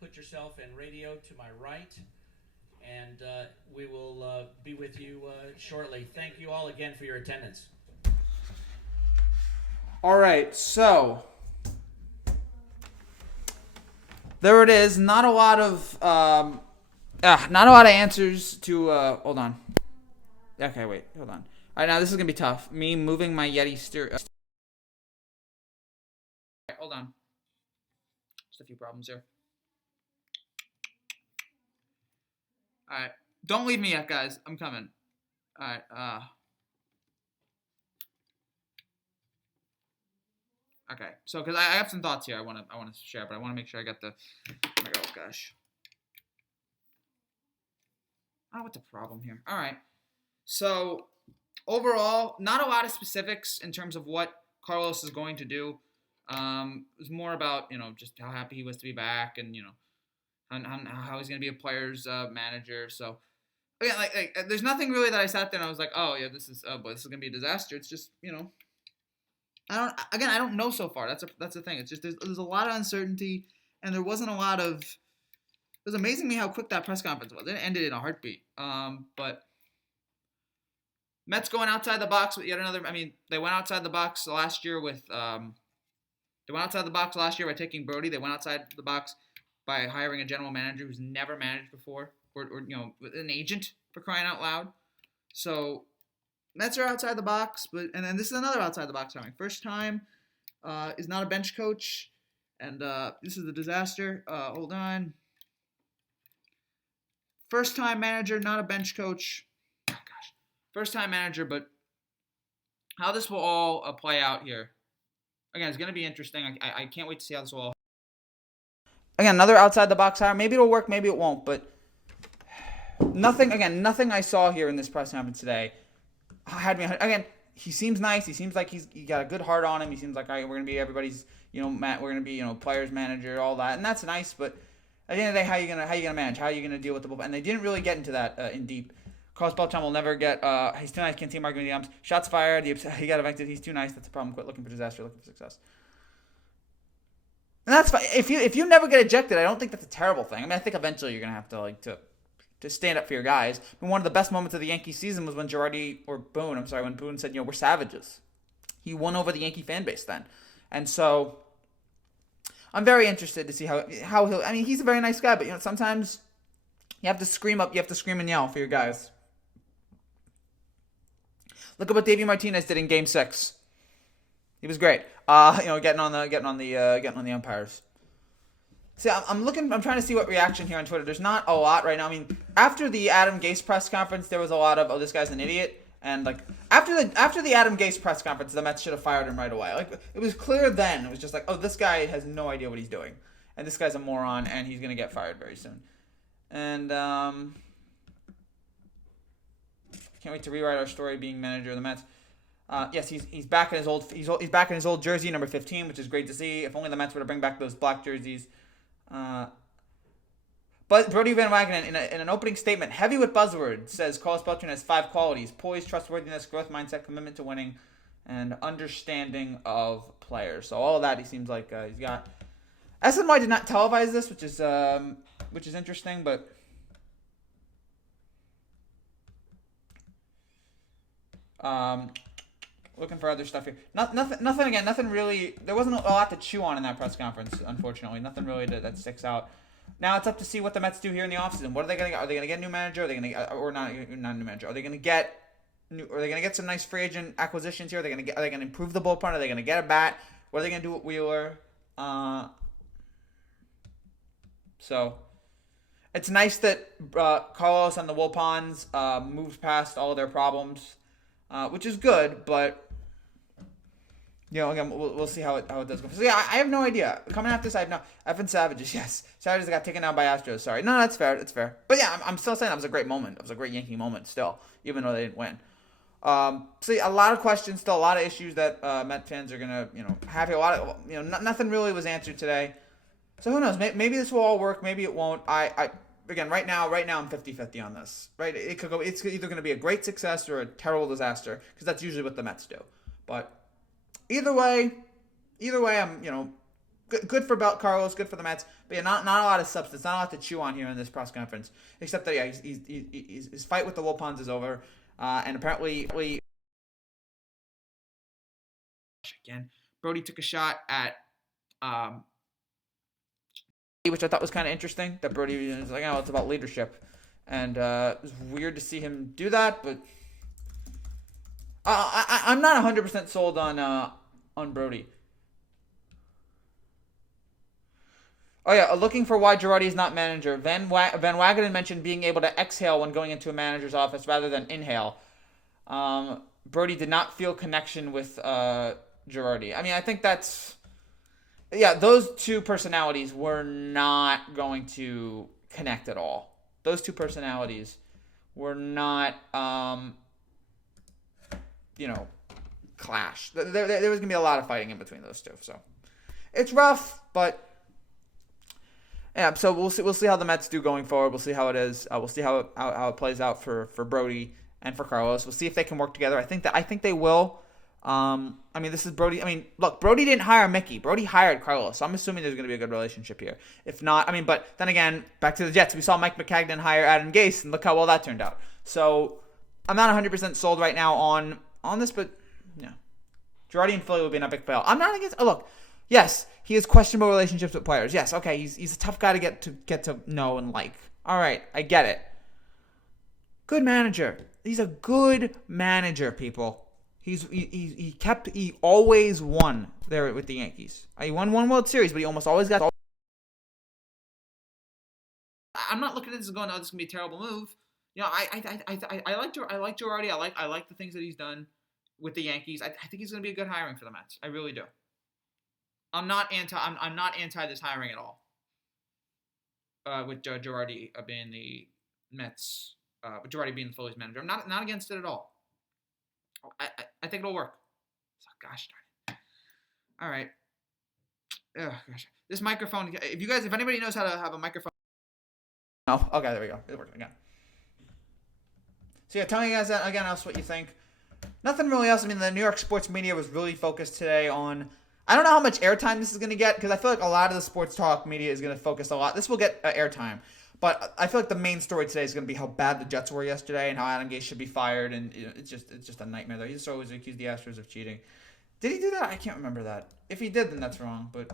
put yourself in radio to my right, and we will be with you shortly. Thank you all again for your attendance. All right, so there it is. Not a lot of answers to. Hold on. Okay, wait. Hold on. All right, now this is gonna be tough. Me moving my Yeti stereo. Right, hold on. Just a few problems here. All right, don't leave me yet, guys. I'm coming. All right. Okay, so because I have some thoughts here I want to share, but I want to make sure I got the. Oh gosh. Oh, what's the problem here? All right. So overall, not a lot of specifics in terms of what Carlos is going to do. It was more about just how happy he was to be back, and how he's going to be a player's manager. So again, like there's nothing really that I sat there and I was like, oh yeah, this is going to be a disaster. It's just I don't know so far. That's the thing. It's just there's a lot of uncertainty, and there wasn't a lot of. It was amazing me how quick that press conference was. It ended in a heartbeat. But Mets going outside the box with yet another. I mean, they went outside the box last year with. They went outside the box last year by taking Brodie. They went outside the box by hiring a general manager who's never managed before, or an agent, for crying out loud. So. Mets are outside the box, and then this is another outside the box hiring. First time is not a bench coach, and this is a disaster. Hold on. First time manager, not a bench coach. Oh, gosh. First time manager, but how this will all play out here. Again, it's going to be interesting. I can't wait to see how this will all. Again, another outside the box hire. Maybe it'll work, maybe it won't, but nothing I saw here in this press conference today had me. Again, he seems nice. He seems like he got a good heart on him. He seems like, all right, we're gonna be everybody's, we're gonna be, players manager, all that, and that's nice. But at the end of the day, how you gonna manage? How are you gonna deal with the bullpen? And they didn't really get into that in deep. Carlos Beltran will never get. He's too nice. Can't see him arguing the umps. Shots fired. He got evicted. He's too nice. That's the problem. Quit looking for disaster. Looking for success. And that's fine. If you never get ejected, I don't think that's a terrible thing. I mean, I think eventually you're gonna have to stand up for your guys. And one of the best moments of the Yankee season was when when Boone said, we're savages. He won over the Yankee fan base then. And so I'm very interested to see how he'll. I mean, he's a very nice guy, but sometimes you have to scream and yell for your guys. Look at what Davey Martinez did in Game 6. He was great. Getting on the umpires. See, I'm trying to see what reaction here on Twitter. There's not a lot right now. I mean, after the Adam Gase press conference, there was a lot of, this guy's an idiot. And like after the Adam Gase press conference, the Mets should have fired him right away. Like it was clear then. It was just like, this guy has no idea what he's doing, and this guy's a moron, and he's gonna get fired very soon. And can't wait to rewrite our story being manager of the Mets. Yes, he's back in his old he's back in his old jersey, number 15, which is great to see. If only the Mets were to bring back those black jerseys. But Brodie Van Wagenen, in an opening statement, heavy with buzzwords, says Carlos Beltran has 5 qualities: poise, trustworthiness, growth mindset, commitment to winning, and understanding of players. So all of that he seems like he's got. SNY did not televise this, which is which is interesting, but looking for other stuff here. Nothing really. There wasn't a lot to chew on in that press conference, unfortunately. Nothing really that sticks out. Now it's up to see what the Mets do here in the offseason. What are they going to get? Are they going to get a new manager? Are they going to or not a new manager? Are they going to get some nice free agent acquisitions here? Are they going to improve the bullpen? Are they going to get a bat? What are they going to do with Wheeler? So it's nice that Carlos and the Wilpons moved past all of their problems, which is good. But again, we'll see how it does go. So yeah, I have no idea. Coming after this, I have no. Evan Savages, yes, Savages got taken down by Astros. Sorry, no, that's fair. It's fair. But yeah, I'm still saying that was a great moment. It was a great Yankee moment still, even though they didn't win. So yeah, a lot of questions, still a lot of issues that Met fans are gonna have here. A lot of nothing really was answered today. So who knows? Maybe this will all work. Maybe it won't. Again, right now I'm 50-50 on this. Right, it could go. It's either going to be a great success or a terrible disaster, because that's usually what the Mets do. But either way, I'm good for Carlos, good for the Mets. But yeah, not a lot of substance, not a lot to chew on here in this press conference. Except that yeah, his fight with the Wilpons is over, and apparently again, Brodie took a shot at which I thought was kind of interesting. That Brodie was like, oh, it's about leadership, and it was weird to see him do that. But I'm not 100% sold on Brodie. Oh yeah, looking for why Girardi is not manager. Van Wagenen mentioned being able to exhale when going into a manager's office rather than inhale. Brodie did not feel connection with Girardi. I mean, I think that's. Yeah, those two personalities were not going to connect at all. Those two personalities were not, clash. There was going to be a lot of fighting in between those two. So it's rough, but yeah. So we'll see how the Mets do going forward. We'll see how it is. We'll see how it plays out for Brodie and for Carlos. We'll see if they can work together. I think they will. I mean, this is Brodie. I mean, look, Brodie didn't hire Mickey. Brodie hired Carlos. So I'm assuming there's going to be a good relationship here. If not, I mean, but then again, back to the Jets. We saw Mike McCagnon hire Adam Gase, and look how well that turned out. So I'm not 100% sold right now on this, but yeah, Girardi and Philly would be an epic fail. I'm not against. Oh, look, yes, he has questionable relationships with players. Yes, okay, he's a tough guy to get to know and like. All right, I get it. Good manager. He's a good manager, people. He always won there with the Yankees. He won one World Series, but he almost always got. I'm not looking at this as going, oh, this is gonna be a terrible move. I like Girardi. I like the things that he's done with the Yankees. I think he's gonna be a good hiring for the Mets. I really do. I'm not anti this hiring at all. With Girardi being the Mets, with Girardi being the Phillies manager, I'm not against it at all. I think it'll work. So, gosh darn it. All right. Oh, gosh. This microphone, if anybody knows how to have a microphone. Oh, okay, there we go. It's working again. So yeah, tell me guys again else what you think. Nothing really else. I mean, the New York sports media was really focused today on. I don't know how much airtime this is going to get, because I feel like a lot of the sports talk media is going to focus a lot. This will get airtime. But I feel like the main story today is going to be how bad the Jets were yesterday and how Adam Gase should be fired, and it's just a nightmare there. He just always accused the Astros of cheating. Did he do that? I can't remember that. If he did, then that's wrong. But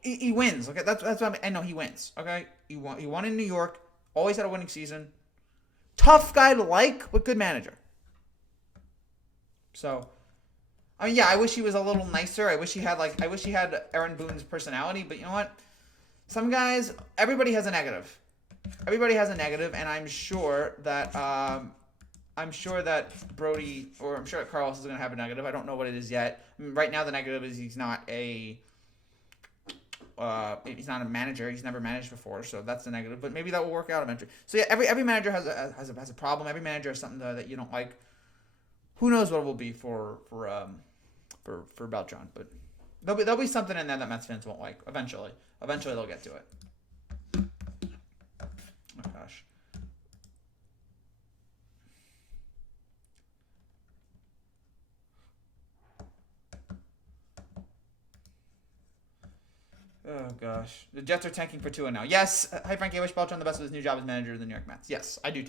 he wins. Okay, that's what I mean. I know he wins. Okay, he won in New York. Always had a winning season. Tough guy to like, but good manager. So, I mean, yeah, I wish he was a little nicer. I wish he had Aaron Boone's personality. But you know what? Some guys, everybody has a negative. And I'm sure that Brodie, or I'm sure that Carlos is going to have a negative. I don't know what it is yet. I mean, right now, the negative is he's not a manager. He's never managed before, so that's the negative. But maybe that will work out eventually. So yeah, every manager has a problem. Every manager has something that you don't like. Who knows what it will be for Beltran, but there'll be something in there that Mets fans won't like eventually. Eventually, they'll get to it. Oh, gosh. Oh gosh, the Jets are tanking for Tua now. Yes, hi Frankie. I wish Beltran the best of his new job as manager of the New York Mets. Yes, I do.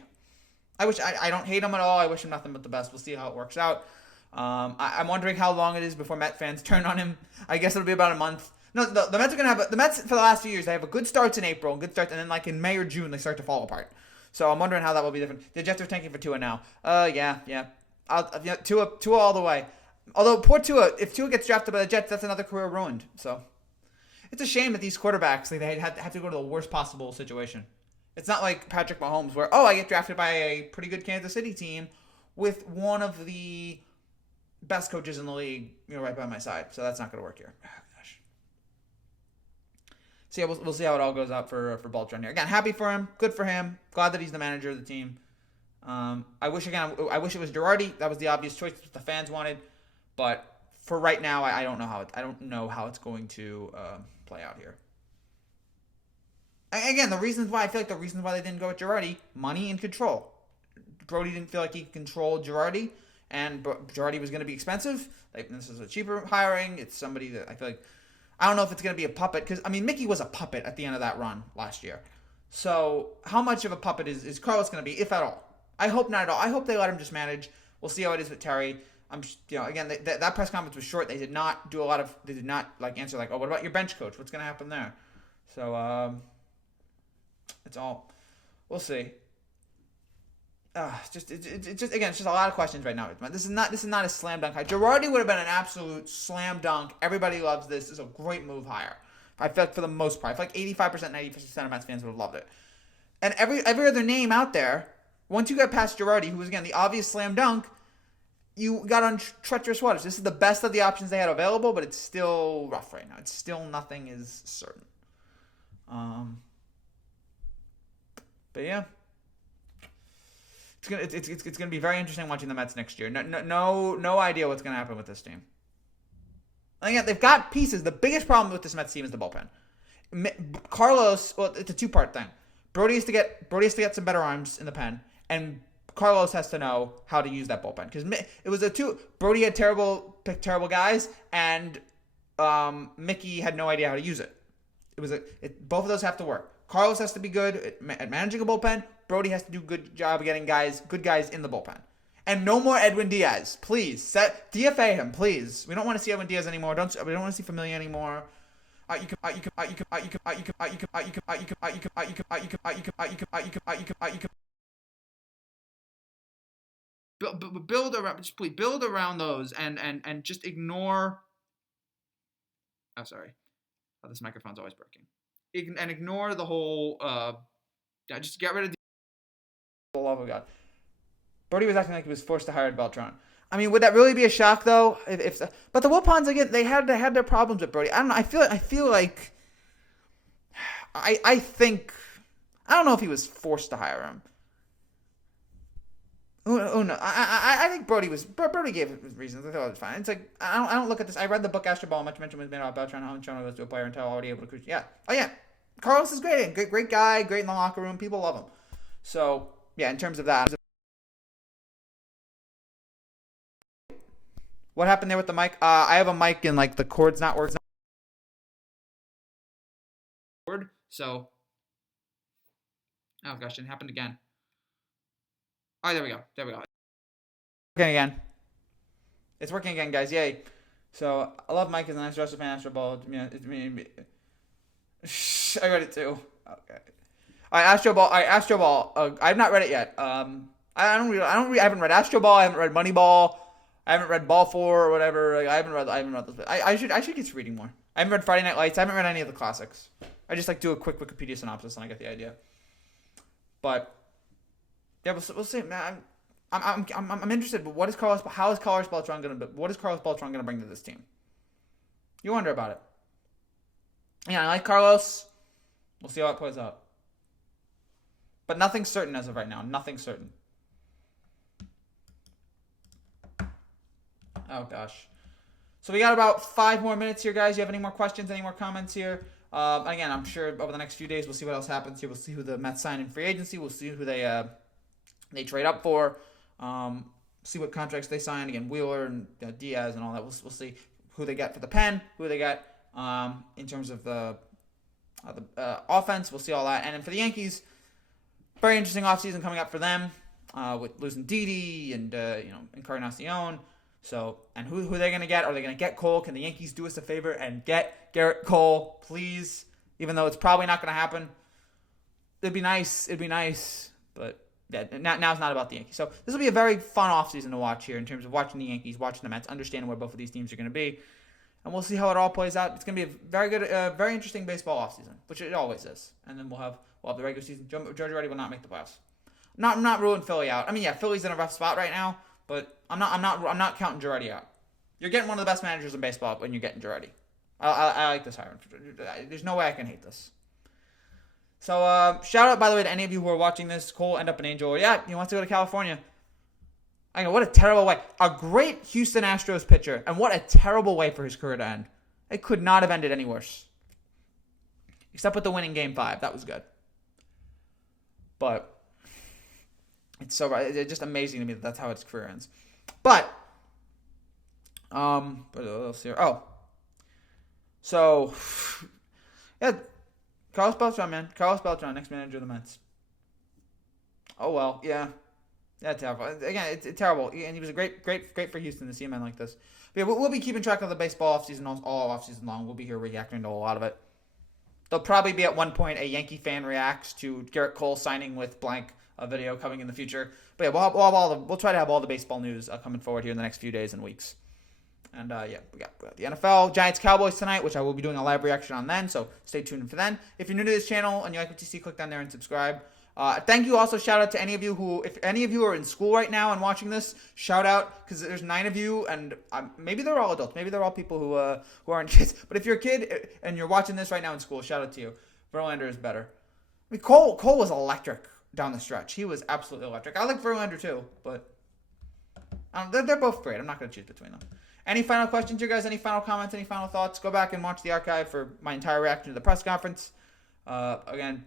I don't hate him at all. I wish him nothing but the best. We'll see how it works out. I'm wondering how long it is before Met fans turn on him. I guess it'll be about a month. No, the Mets are gonna have the Mets for the last few years. They have a good starts in April, and then like in May or June they start to fall apart. So I'm wondering how that will be different. The Jets are tanking for Tua now. Yeah. Tua all the way. Although poor Tua, if Tua gets drafted by the Jets, that's another career ruined. So it's a shame that these quarterbacks they have to go to the worst possible situation. It's not like Patrick Mahomes where I get drafted by a pretty good Kansas City team with one of the best coaches in the league, right by my side. So that's not going to work here. Oh, gosh. So yeah, we'll see how it all goes out for Beltran here. Again, happy for him, good for him. Glad that he's the manager of the team. I wish it was Girardi. That was the obvious choice that the fans wanted, but for right now, I don't know how it's going to play out here. Again, I feel like the reasons why they didn't go with Girardi, money and control. Brodie didn't feel like he controlled Girardi, and Girardi was going to be expensive. This is a cheaper hiring. It's somebody that I feel like, I don't know if it's going to be a puppet, because, Mickey was a puppet at the end of that run last year. So how much of a puppet is Carlos going to be, if at all? I hope not at all. I hope they let him just manage. We'll see how it is with Terry. Again, that press conference was short. They did not do they did not answer what about your bench coach? What's going to happen there? So, it's all, we'll see. It's just a lot of questions right now. This is not a slam dunk hire. Girardi would have been an absolute slam dunk. Everybody loves this. This is a great move hire. I feel like for the most part, I feel like 85%, 90% of Mets fans would have loved it. And every other name out there, once you get past Girardi, who was again the obvious slam dunk, you got on treacherous waters. This is the best of the options they had available, but it's still rough right now. It's still nothing is certain. But yeah, it's gonna be very interesting watching the Mets next year. No idea what's gonna happen with this team. And again, they've got pieces. The biggest problem with this Mets team is the bullpen. Carlos, it's a two-part thing. Brodie has to get some better arms in the pen, and Carlos has to know how to use that bullpen, because it was Brodie had picked terrible guys, and Mickey had no idea how to use it. Both of those have to work. Carlos has to be good at managing a bullpen. Brodie has to do a good job of getting good guys in the bullpen. And no more Edwin Diaz, please. DFA him, please. We don't want to see Edwin Diaz anymore. We don't want to see Familia anymore. Build around. Just please build around those and just ignore. Oh, sorry. Oh, this microphone's always breaking. And ignore the whole. Just get rid of. For the love of God. Brodie was acting like he was forced to hire Beltran. Would that really be a shock though? But the Wilpons again, they had their problems with Brodie. I don't know. I feel like. I think. I don't know if he was forced to hire him. Oh no! I think Brodie gave reasons. I thought it was fine. It's like I don't look at this. I read the book Astro Ball. Much mention was made about Beltran. How Beltran was to a player until already able to cruise. Yeah. Oh yeah. Carlos is great. Great guy. Great in the locker room. People love him. So yeah, in terms of that. What happened there with the mic? I have a mic and the cord's not working. So. Oh gosh, it happened again. Oh, there we go. Working again. It's working again, guys. Yay. So, I love Mike as an Astro fan, Astro Ball. I read it too. Okay. All right, Astro Ball. I've not read it yet. I haven't read Astro Ball. I haven't read Moneyball. I haven't read Ball 4 or whatever. I haven't read those. I should get to reading more. I haven't read Friday Night Lights. I haven't read any of the classics. I just do a quick Wikipedia synopsis and I get the idea. But yeah, we'll see. Man, I'm interested. But what is Carlos Beltran gonna bring to this team? You wonder about it. Yeah, I like Carlos. We'll see how it plays out. But nothing's certain as of right now. Nothing's certain. Oh gosh. So we got about 5 more minutes here, guys. You have any more questions? Any more comments here? Again, I'm sure over the next few days we'll see what else happens here. We'll see who the Mets sign in free agency. We'll see who they trade up for. See what contracts they sign. Again, Wheeler and Diaz and all that. We'll see who they get for the pen, who they get in terms of the the offense. We'll see all that. And then for the Yankees, very interesting offseason coming up for them with losing Didi and Encarnacion. So, and who are they going to get? Are they going to get Cole? Can the Yankees do us a favor and get Garrett Cole, please? Even though it's probably not going to happen. It'd be nice. But yeah, now it's not about the Yankees. So this will be a very fun offseason to watch here in terms of watching the Yankees, watching the Mets, understanding where both of these teams are going to be. And we'll see how it all plays out. It's going to be a very good, very interesting baseball offseason, which it always is. And then we'll have the regular season. Joe Girardi will not make the playoffs. I'm not ruling Philly out. I mean, yeah, Philly's in a rough spot right now, but I'm not counting Girardi out. You're getting one of the best managers in baseball when you're getting Girardi. I like this hiring. There's no way I can hate this. So shout out, by the way, to any of you who are watching this. Cole end up an Angel. Yeah, he wants to go to California. I know, what a terrible way. A great Houston Astros pitcher, and what a terrible way for his career to end. It could not have ended any worse. Except with the winning Game 5. That was good. But it's just amazing to me that that's how his career ends. But what else here? Oh. So, yeah, Carlos Beltran, man. Carlos Beltran, next manager of the Mets. Oh, well, yeah. Yeah, terrible. Again, it's terrible. And he was a great for Houston to see a man like this. But yeah, we'll be keeping track of the baseball offseason all offseason long. We'll be here reacting to a lot of it. There'll probably be at one point a Yankee fan reacts to Garrett Cole signing with blank, a video coming in the future. But yeah, we'll try to have all the baseball news coming forward here in the next few days and weeks. And yeah, we got the NFL, Giants, Cowboys tonight, which I will be doing a live reaction on then, so stay tuned for then. If you're new to this channel and you like what you see, click down there and subscribe. Thank you. Also, shout out to any of you who, if any of you are in school right now and watching this, shout out, because there's 9 of you, and maybe they're all adults, maybe they're all people who aren't kids. But if you're a kid and you're watching this right now in school, shout out to you. Verlander is better. I mean, Cole was electric down the stretch. He was absolutely electric. I like Verlander too, but they're both great. I'm not going to choose between them. Any final questions, you guys? Any final comments? Any final thoughts? Go back and watch the archive for my entire reaction to the press conference. Again,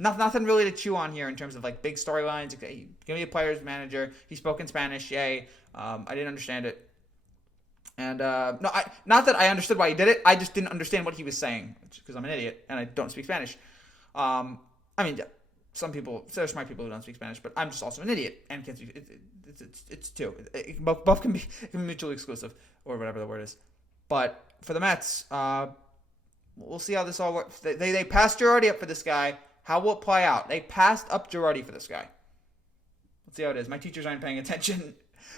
nothing really to chew on here in terms of like big storylines. He's going to be a player's manager. He spoke in Spanish. Yay. I didn't understand it. And not that I understood why he did it. I just didn't understand what he was saying because I'm an idiot and I don't speak Spanish. I mean, some people, there are smart people who don't speak Spanish, but I'm just also an idiot and can't speak. It's two. Both can be mutually exclusive or whatever the word is. But for the Mets, we'll see how this all works. They passed Girardi up for this guy. How will it play out? They passed up Girardi for this guy. Let's see how it is. My teachers aren't paying attention.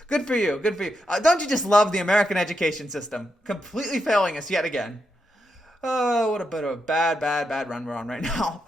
Good for you. Good for you. Don't you just love the American education system? Completely failing us yet again. Oh, what a bit of a bad run we're on right now.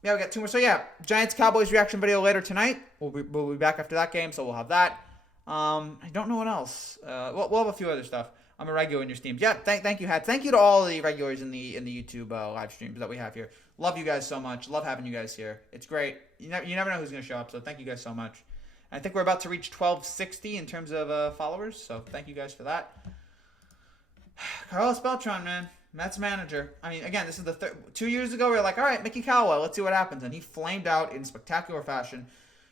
Yeah, we got 2 more. So yeah, Giants Cowboys reaction video later tonight. We'll be back after that game, so we'll have that. I don't know what else. We'll have a few other stuff. I'm a regular in your streams. Yeah, thank you, Hat. Thank you to all the regulars in the YouTube live streams that we have here. Love you guys so much. Love having you guys here. It's great. You never know who's gonna show up. So thank you guys so much. I think we're about to reach 1260 in terms of followers. So thank you guys for that. Carlos Beltran, man. Mets manager. I mean, again, this is the 2 years ago. We were like, all right, Mickey Callaway, let's see what happens. And he flamed out in spectacular fashion.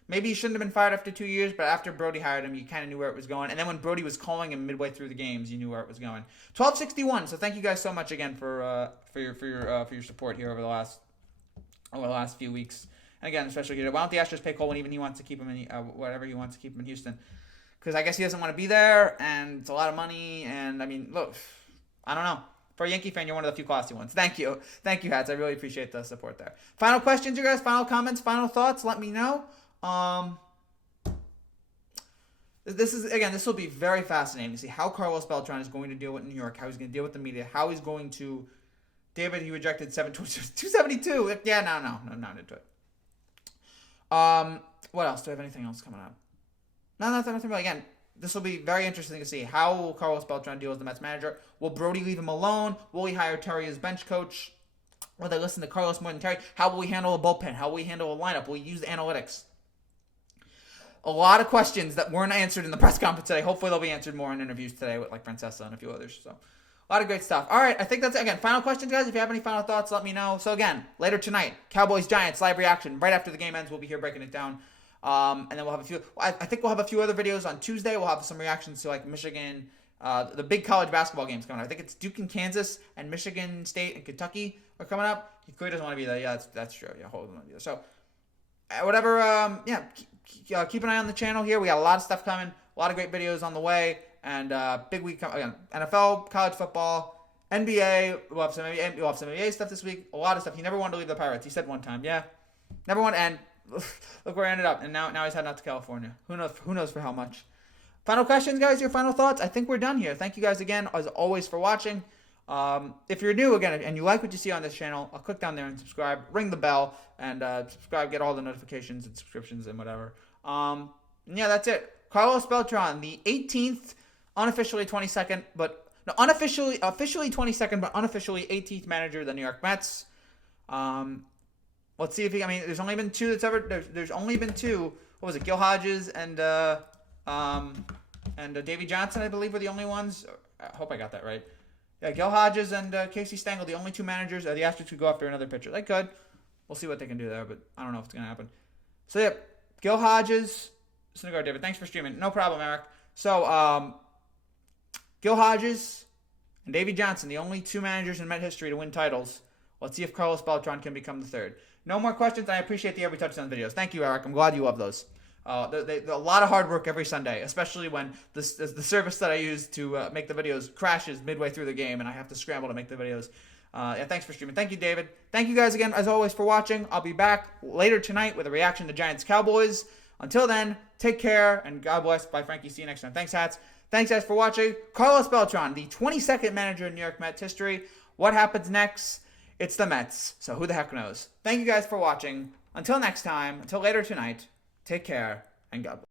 Maybe he shouldn't have been fired after 2 years, but after Brodie hired him, you kind of knew where it was going. And then when Brodie was calling him midway through the games, you knew where it was going. 1261. So thank you guys so much again for your support here over the last few weeks. And again, especially here, why don't the Astros pay Cole when even he wants to keep him in whatever he wants to keep him in Houston? Because I guess he doesn't want to be there, and it's a lot of money. And I mean, look, I don't know. For a Yankee fan, you're one of the few classy ones. Thank you, Hats. I really appreciate the support there. Final questions, you guys? Final comments? Final thoughts? Let me know. This will be very fascinating to see how Carlos Beltran is going to deal with New York, how he's going to deal with the media, how he's going to. David, he rejected 272. Yeah, no, not into it. What else? Do I have anything else coming up? No, nothing really. Again, this will be very interesting to see how will Carlos Beltran deal as the Mets manager. Will Brodie leave him alone? Will he hire Terry as bench coach? Will they listen to Carlos more than Terry? How will we handle a bullpen? How will we handle a lineup? Will we use the analytics? A lot of questions that weren't answered in the press conference today. Hopefully they'll be answered more in interviews today with like Francesa and a few others. So a lot of great stuff. All right, I think that's it. Again, final questions, guys. If you have any final thoughts, let me know. So again, later tonight, Cowboys Giants live reaction. Right after the game ends, we'll be here breaking it down. And then we'll have a few. I think we'll have a few other videos on Tuesday. We'll have some reactions to like Michigan the big college basketball games coming up. I think it's Duke and Kansas and Michigan State and Kentucky are coming up. He clearly doesn't want to be there. Yeah, that's true. Yeah, hold on. So, whatever. Keep an eye on the channel here. We got a lot of stuff coming. A lot of great videos on the way. And big week coming. Again, NFL, college football, NBA. We'll have some NBA stuff this week. A lot of stuff. He never wanted to leave the Pirates. He said one time, yeah. Never wanted. And look where he ended up. And now he's heading out to California. Who knows for how much. Final questions, guys? Your final thoughts? I think we're done here. Thank you guys again, as always, for watching. If you're new, again, and you like what you see on this channel, I'll click down there and subscribe. Ring the bell and subscribe. Get all the notifications and subscriptions and whatever. And yeah, that's it. Carlos Beltran, the 18th, unofficially 22nd, officially 22nd, but unofficially 18th manager of the New York Mets. Let's see if there's only been two there's only been two. What was it? Gil Hodges and Davey Johnson, I believe, were the only ones. I hope I got that right. Yeah, Gil Hodges and Casey Stengel, the only two managers. The Astros could go after another pitcher. They could. We'll see what they can do there, but I don't know if it's going to happen. So, yeah, Gil Hodges. Syndergaard, David, thanks for streaming. No problem, Eric. So, Gil Hodges and Davey Johnson, the only two managers in Met history to win titles. Let's see if Carlos Beltran can become the third. No more questions. I appreciate the Every Touchdown videos. Thank you, Eric. I'm glad you love those. A lot of hard work every Sunday, especially when the service that I use to make the videos crashes midway through the game, and I have to scramble to make the videos. Thanks for streaming. Thank you, David. Thank you guys again, as always, for watching. I'll be back later tonight with a reaction to Giants-Cowboys. Until then, take care, and God bless. Bye, Frankie. See you next time. Thanks, hats. Thanks, guys, for watching. Carlos Beltran, the 22nd manager in New York Mets history. What happens next? It's the Mets, so who the heck knows? Thank you guys for watching. Until next time, until later tonight, take care, and God bless.